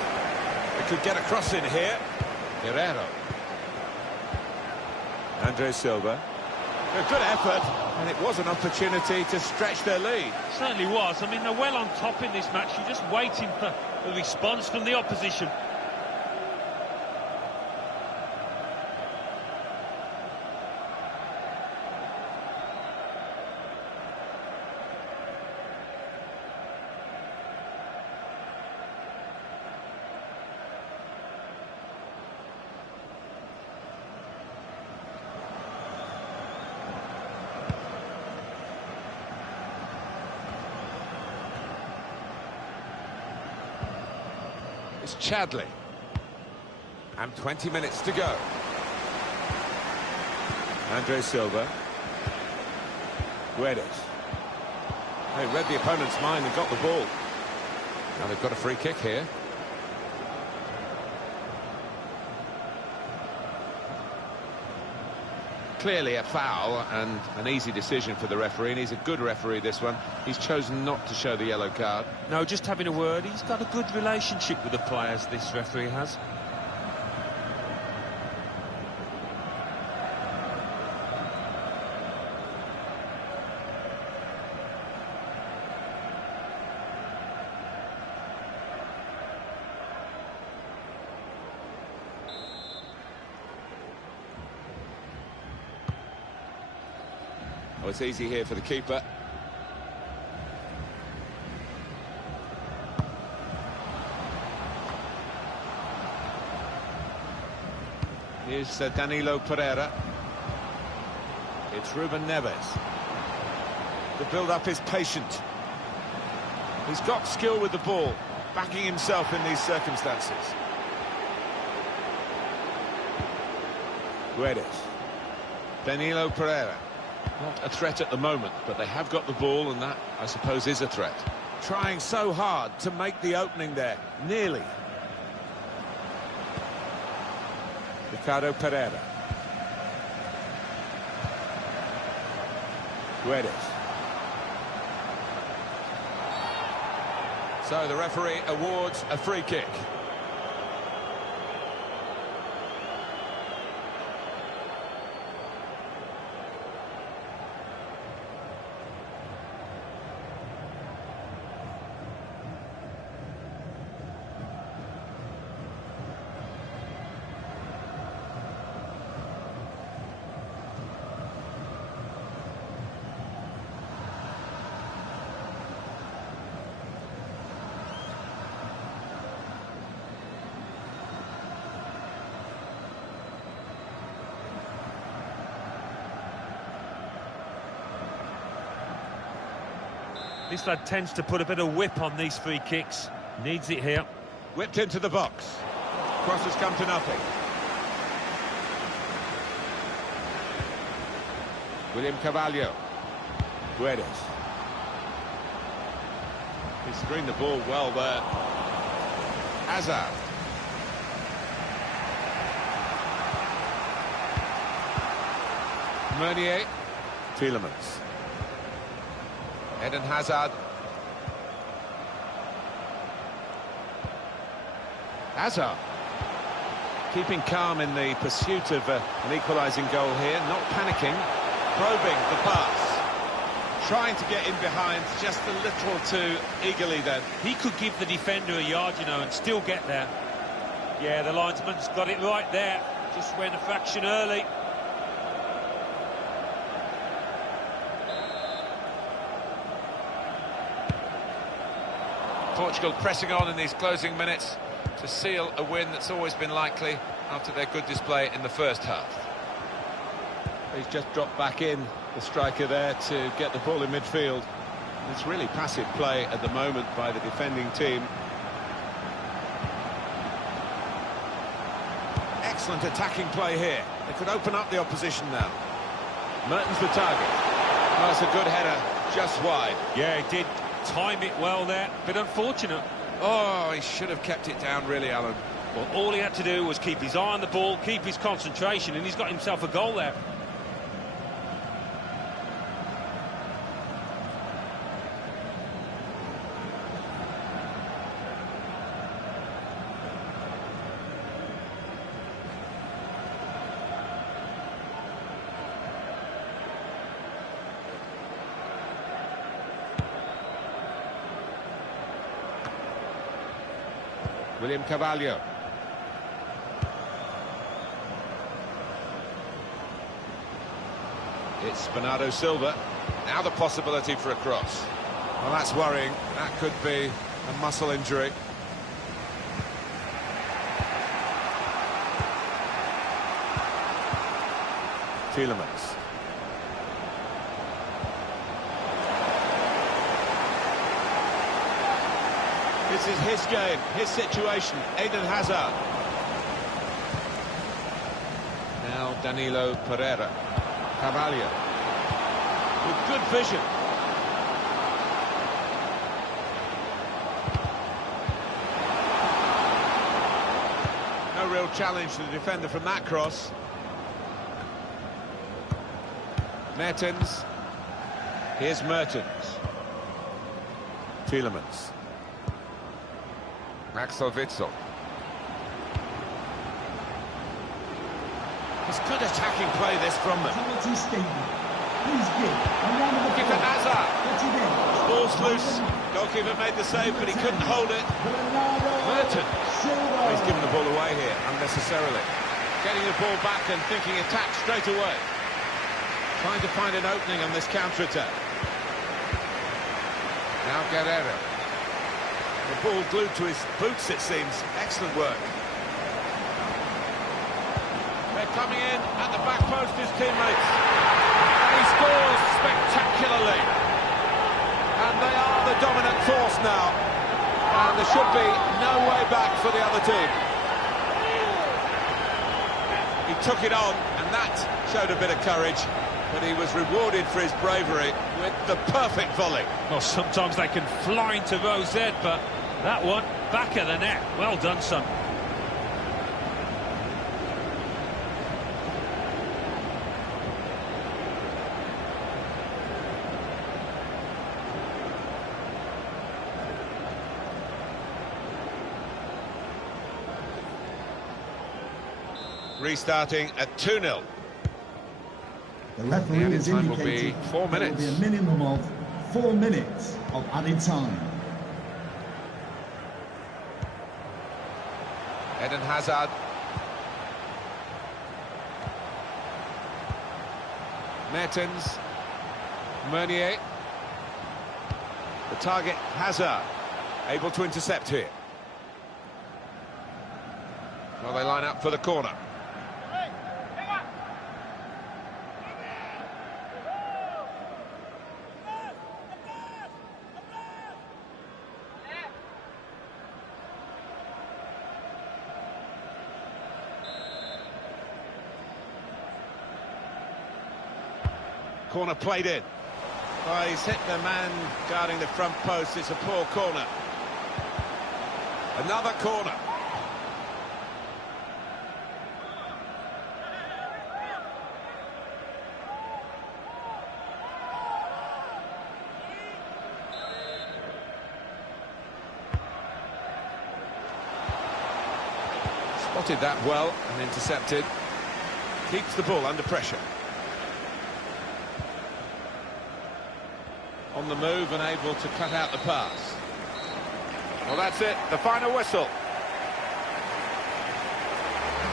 They could get a cross in here. Guerrero. Andre Silva. A good effort, and it was an opportunity to stretch their lead. Certainly was. I mean, they're well on top in this match. You're just waiting for a response from the opposition. It's Chadley. And 20 minutes to go. Andre Silva. Guedes. They read the opponent's mind and got the ball. Now they've got a free kick here. Clearly a foul and an easy decision for the referee, and he's a good referee, this one. He's chosen not to show the yellow card. No, just having a word. He's got a good relationship with the players, this referee has. Oh, it's easy here for the keeper. Here's Danilo Pereira. It's Ruben Neves. The build-up is patient. He's got skill with the ball, backing himself in these circumstances. Guedes. Danilo Pereira. Not a threat at the moment, but they have got the ball, and that, I suppose, is a threat. Trying so hard to make the opening there. Nearly. Ricardo Pereira. Guedes. So the referee awards a free kick. This lad tends to put a bit of whip on these free kicks. Needs it here. Whipped into the box. Cross has come to nothing. William Carvalho. Guedes. He screened the ball well there. Hazard. Meunier. Tielemans. Eden Hazard. Hazard. Keeping calm in the pursuit of an equalising goal here. Not panicking. Probing the pass. Trying to get in behind just a little too eagerly then. He could give the defender a yard, you know, and still get there. Yeah, the linesman's got it right there. Just went a fraction early. Portugal pressing on in these closing minutes to seal a win that's always been likely. after their good display in the first half. He's just dropped back in, the striker there, to get the ball in midfield. It's really passive play at the moment by the defending team. Excellent attacking play here. They could open up the opposition now. Mertens the target. Oh, that's a good header, just wide. Yeah, he did time it well there, but unfortunate. Oh, he should have kept it down, really, Alan. Well, all he had to do was keep his eye on the ball, keep his concentration, and he's got himself a goal there. William Carvalho. It's Bernardo Silva. Now the possibility for a cross. Well, that's worrying. That could be a muscle injury. Tielemans. This is his game, his situation. Eden Hazard. Now Danilo Pereira. Carvalho. With good vision. No real challenge to the defender from that cross. Mertens. Here's Mertens. Tielemans. Axel Witsel. It's good attacking play, this, from them. Penalty statement. Please give a round of Keeper applause. Hazard. Let it in. Ball's loose. Goalkeeper made the save, but he couldn't hold it. Mertens. Oh, he's given the ball away here, unnecessarily. Getting the ball back and thinking attack straight away. Trying to find an opening on this counter-attack. Now Guerrero. The ball glued to his boots, it seems. Excellent work. They're coming in at the back post, his teammates. And he scores spectacularly. And they are the dominant force now. And there should be no way back for the other team. He took it on, and that showed a bit of courage. But he was rewarded for his bravery with the perfect volley. Well, sometimes they can fly into Rose Ed, but that one, back of the net. Well done, son. Restarting at 2-0. The referee The has added time will be indicated 4 there will be minutes. a minimum of 4 minutes of added time. Eden Hazard. Mertens. Meunier. The target, Hazard. Able to intercept here. Well, they line up for the corner. Corner played in. Oh, he's hit the man guarding the front post. It's a poor corner. Another corner. Spotted that well and intercepted. Keeps the ball under pressure. On the move and able to cut out the pass. Well, that's it, the final whistle.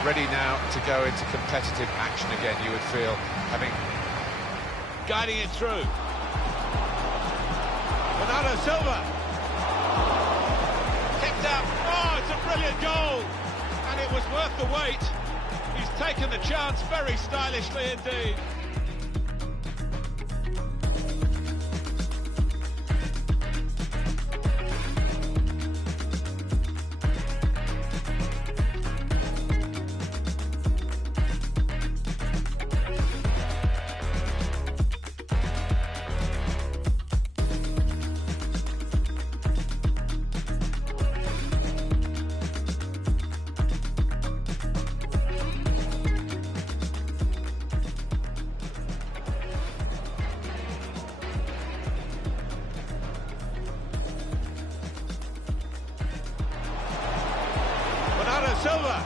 Ready now to go into competitive action again, you would feel, having guiding it through. Bernardo Silva. Kicked out. Oh, it's a brilliant goal. And it was worth the wait. He's taken the chance very stylishly indeed. Silva.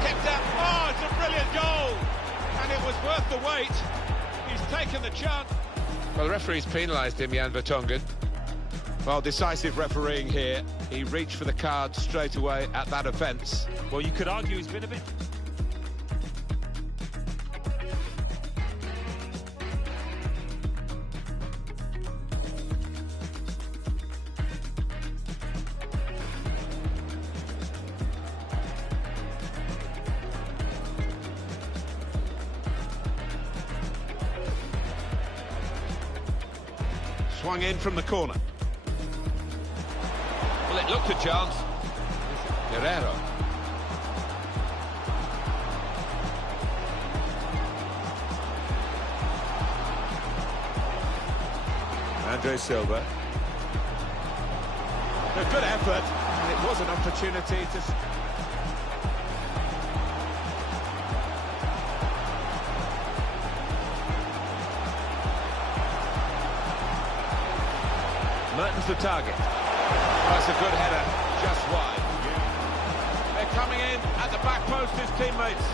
Kept out. Oh, it's a brilliant goal. And it was worth the wait. He's taken the chance. Well, the referee's penalised him, Jan Vertonghen. Well, decisive refereeing here. He reached for the card straight away at that offence. Well, you could argue he's been a bit... Swung in from the corner. Well, it looked a chance. Guerrero. Andre Silva. A good effort, and it was an opportunity to... Mertens the target. That's a good header, just wide. They're coming in at the back post, his teammates.